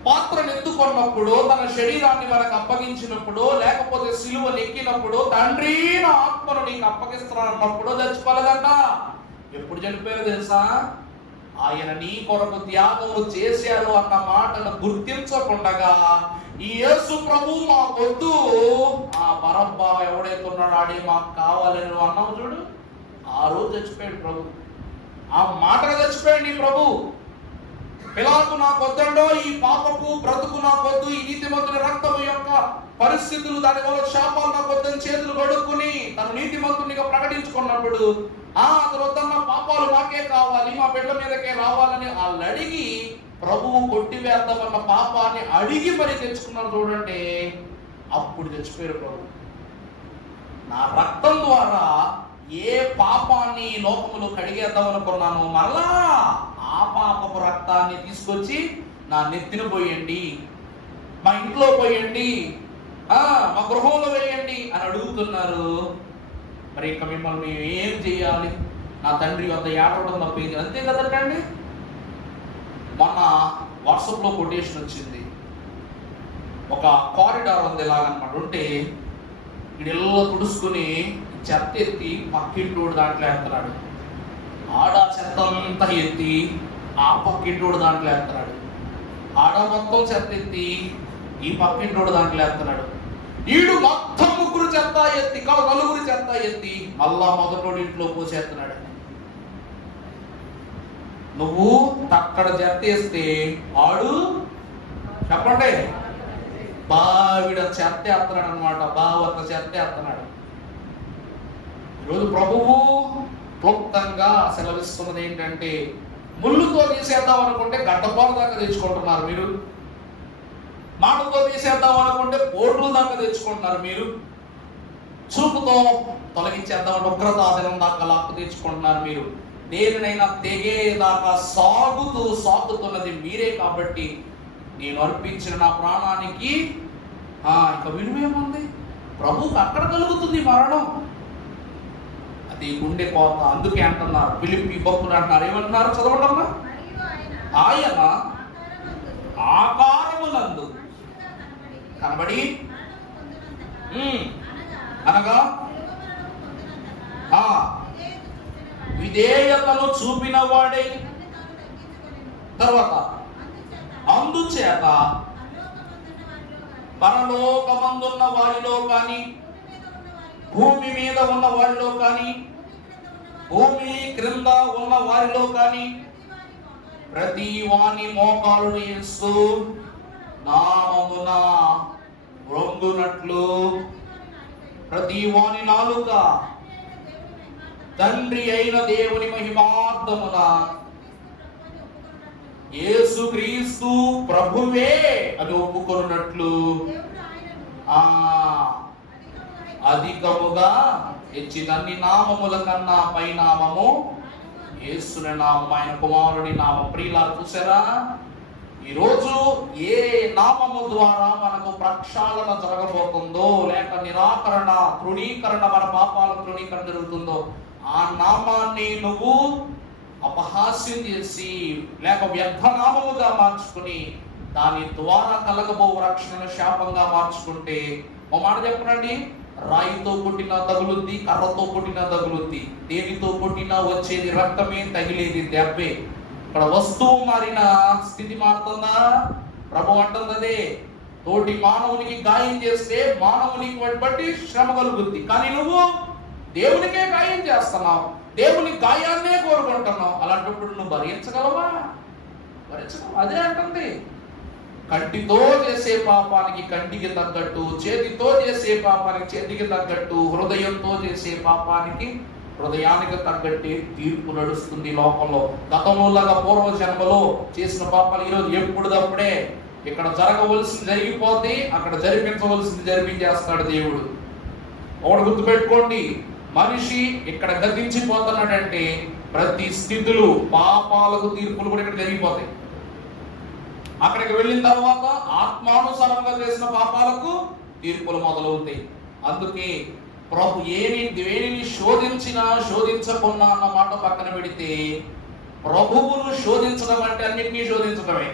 పాత్రను ఎత్తుకున్నప్పుడు, తన శరీరాన్ని మనకు అప్పగించినప్పుడు, లేకపోతే సిలువ నెక్కినప్పుడు, తండ్రి నా ఆత్మను నీకు అప్పగిస్తున్నానన్నప్పుడు చచ్చిపోలేదంట. ఎప్పుడు చనిపోయారో తెలుసా? ఆయన నీ కొరకు త్యాగము చేశారు అన్న మాటను గుర్తించకుండగా ఈ యేసు ప్రభు మాకొద్దు, ఆ బరబ్బా ఎవడైతే ఉన్నాడో ఆడే మాకు కావాలని నువ్వు అన్నావు చూడు, ఆ రోజు చచ్చిపోయాడు ప్రభు. ఆ మాటగా చచ్చిపోయాడు నీ ప్రభు. పిలాతు నాకొద్దండో, ఈ పాపపు బ్రతుకు నాకొద్దు, ఈ నీతిమంతుని రక్తము యొక్క పరిస్థితులు, దాని వల్ల శాపాలు నాకొద్దని చేతులు కడుక్కుని తను నీతిమంతునిగా ప్రకటించుకున్నప్పుడు అతను వద్దన్న పాపాలు మాకే కావాలి, మా బిడ్డ మీదకే రావాలని వాళ్ళు అడిగి ప్రభువు కొట్టివేద్దామన్న పాపాన్ని అడిగి మరి తెచ్చుకున్నారు చూడండి. అప్పుడు తెచ్చిపోయారు ప్రభు. నా రక్తం ద్వారా ఏ పాపాన్ని లోకములో కడిగేద్దాం అనుకున్నాను, మళ్ళా ఆ పాపపు రక్తాన్ని తీసుకొచ్చి నా నెత్తిన పోయండి, మా ఇంట్లో పోయండి, మా గృహంలో వేయండి అని అడుగుతున్నారు. మరి ఇంకా మిమ్మల్ని ఏం చేయాలి? నా తండ్రి వద్ద ఏడవడం తప్పింది, అంతే కదండి. మొన్న వాట్సాప్లో కొటేషన్ వచ్చింది. ఒక కారిడార్ ఉంది ఇలాగనమాట. ఉంటే ఇడెల్లో తుడుచుకుని చెత్త ఎత్తి పక్కింటోడు దాంట్లో వేస్తున్నాడు, ఆడ చెత్త అంతా ఎత్తి ఆ పక్కింటోడు దాంట్లో వేస్తున్నాడు, ఆడ మొత్తం చెత్త ఎత్తి ఈ పక్కింటోడు దాంట్లో వేస్తున్నాడు, ఈడు మొత్తం 3 చెత్త ఎత్తి 4 చెత్త ఎత్తి మళ్ళా మొదటోడి ఇంట్లో పోసేస్తున్నాడు. నువ్వు అక్కడ చెత్త వేస్తే వాడు చెప్పండి బావిడ చెత్త వేస్తున్నాడు అనమాట, బావత చెత్త వేస్తున్నాడు. ఈరోజు ప్రభువు క్లుప్తంగా సెలవిస్తున్నది ఏంటంటే, ముళ్ళుతో తీసేద్దాం అనుకుంటే గడ్డపార దాకా తెచ్చుకుంటున్నారు మీరు, మాటతో తీసేద్దాం అనుకుంటే పోట్లు దాకా తెచ్చుకుంటున్నారు మీరు, చూపుతో తొలగించేద్దామంటే ఉగ్రతాదినం దాకా లాక్కు తెచ్చుకుంటున్నారు మీరు, దేనినైనా తెగేదాకా సాగుతున్నది మీరే. కాబట్టి నేను అర్పించిన నా ప్రాణానికి ఇంకా విలువేముంది? ప్రభువుకు అక్కడ కలుగుతుంది మరణం, అది గుండె కోత. అందుకే అంటున్నారు ఫిలిప్పీ భక్తులు అంటున్నారు, ఏమంటున్నారు చదవడమ్మా? ఆయన ఆకారమునందు కనబడి అనగా విధేయతను చూపిన వాడే, తర్వాత అందుచేత పరలోకమందున్న వారిలో కానీ, భూమి మీద ఉన్న వారిలో కానీ, భూమి క్రింద ఉన్న వారిలో కానీ ప్రతి వాని మోకాలు యేసు నామమున రొంగునట్లు, ప్రతి వాని నాలుక తండ్రి అయిన దేవుని మహిమార్థమున యేసుక్రీస్తు ప్రభువే అని ఒప్పుకొనున్నట్లు ఆ అధికముగా హెచ్చినన్ని నామముల కన్నా పైనామము యేసుని నామం, ఆయన కుమారుని నామం. ప్రియులారా, చూసారా ఈరోజు ఏ నామము ద్వారా మనకు ప్రక్షాళన జరగబోతుందో, లేక నిరాకరణ, తృణీకరణ, మన పాపాల తృణీకరణ జరుగుతుందో, ఆ నామాన్ని నువ్వు అపహాస్యం చేసి లేక వ్యర్థ నామముగా మార్చుకుని దాని ద్వారా కలగబో రక్షణను శాపంగా మార్చుకుంటే, ఒక మాట చెప్పనండి, రాయితో కొట్టిన తగులుద్ది, కర్రతో కొట్టిన తగులుద్ది, దేనితో కొట్టినా వచ్చేది రక్తమే, తగిలేది దెబ్బే. ఇక్కడ వస్తువు మారిన స్థితి మారుతుందా? ప్రభు అంటుంది అదే, తోటి మానవునికి గాయం చేస్తే మానవునికి బట్టి శ్రమ కలుగుద్ది, కానీ నువ్వు దేవునికే గాయం చేస్తున్నావు, దేవుని గాయాన్నే కోరుకుంటున్నావు. అలాంటప్పుడు నువ్వు భరించగలవా? భరించగలవా? అదే అంటుంది, కంటితో చేసే పాపానికి కంటికి తగ్గట్టు, చేతితో చేసే పాపానికి చేతికి తగ్గట్టు, హృదయంతో చేసే పాపానికి హృదయానికి తగ్గట్టే తీర్పు నడుస్తుంది లోకంలో. గతంలోలాగా పూర్వ జన్మలో చేసిన పాపాలు ఈరోజు ఎప్పుడుదప్పుడే ఇక్కడ జరగవలసింది జరిగిపోతే అక్కడ జరిపించవలసింది జరిపించేస్తాడు దేవుడు. ఒకటి గుర్తుపెట్టుకోండి, మనిషి ఇక్కడ గతించిపోతున్నాడంటే ప్రతి స్థితులు, పాపాలకు తీర్పులు కూడా ఇక్కడ జరిగిపోతాయి. అక్కడికి వెళ్ళిన తర్వాత ఆత్మానుసారంగా చేసిన పాపాలకు తీర్పులు మొదలవుతాయి. అందుకే ప్రభు దేనిని శోధించినా శోధించకున్నా అన్న మాట పక్కన పెడితే, ప్రభువును శోధించడం అంటే అన్నింటినీ శోధించడమే,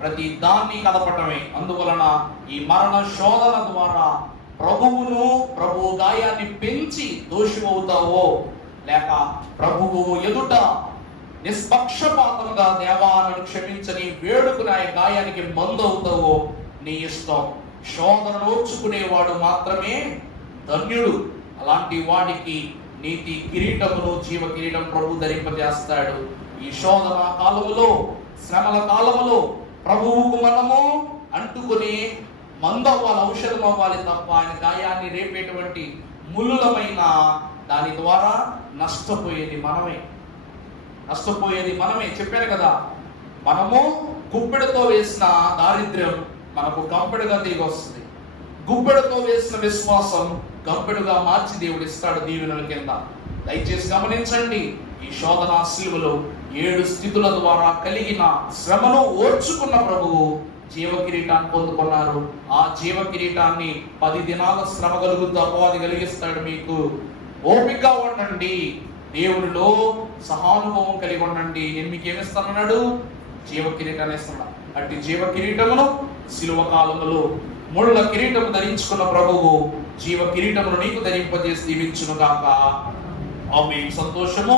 ప్రతి దాన్ని కదపటమే. అందువలన ఈ మరణ శోధన ద్వారా ప్రభు గాయాన్ని పెంచి దోషమవుతావో, లేక ప్రభువు ఎదుట నిష్పక్షపాతంగా దేవా నన్ను క్షమించని వేడుకుని ఆ గాయానికి మందు అవుతావో నీ ఇష్టం. శోధన ఓర్చుకునేవాడు మాత్రమే ధన్యుడు. అలాంటి వాడికి నీతి కిరీటమును, జీవ కిరీటం ప్రభు ధరింపజేస్తాడు. ఈ శోధన కాలములో, శ్రమల కాలములో ప్రభువుకు మనము అంటుకుని మందు అవ్వాలి, ఔషధం అవ్వాలి తప్ప ఆయన గాయాన్ని రేపేటువంటి ముళ్ళులమైన దాని ద్వారా నష్టపోయేది మనమే. చెప్పాను కదా, మనము గుప్పెడతో వేసిన దారిద్ర్యం మనకు గంపెడుగా తిరిగి వస్తుంది. గుప్పెడతో వేసిన విశ్వాసం గంపెడుగా మార్చి దేవుడు ఇస్తాడు దీవెనల కింద. దయచేసి గమనించండి, ఈ శోధన శిలువలో 7 స్థితుల ద్వారా కలిగిన శ్రమను ఓర్చుకున్న ప్రభువు జీవ కిరీటాన్ని పొందుకున్నారు. ఆ జీవ కిరీటాన్ని 10 దినాల శ్రమ కలుగుతూ అపవాది కలిగిస్తాడు. మీకు ఓపికగా ఉండండి, దేవునిలో సహానుభవం కలిగి ఉండండి, నేను మీకు ఏమిస్తానన్నాడు? జీవ కిరీటాన్ని ఇస్తున్నాడు. అట్టి జీవ కిరీటమును శిలువ కాలములో ముళ్ళ కిరీటము ధరించుకున్న ప్రభువు జీవ కిరీటమును నీకు ధరింపజేసి దీవించును గాక. ఆమేన్. సంతోషము.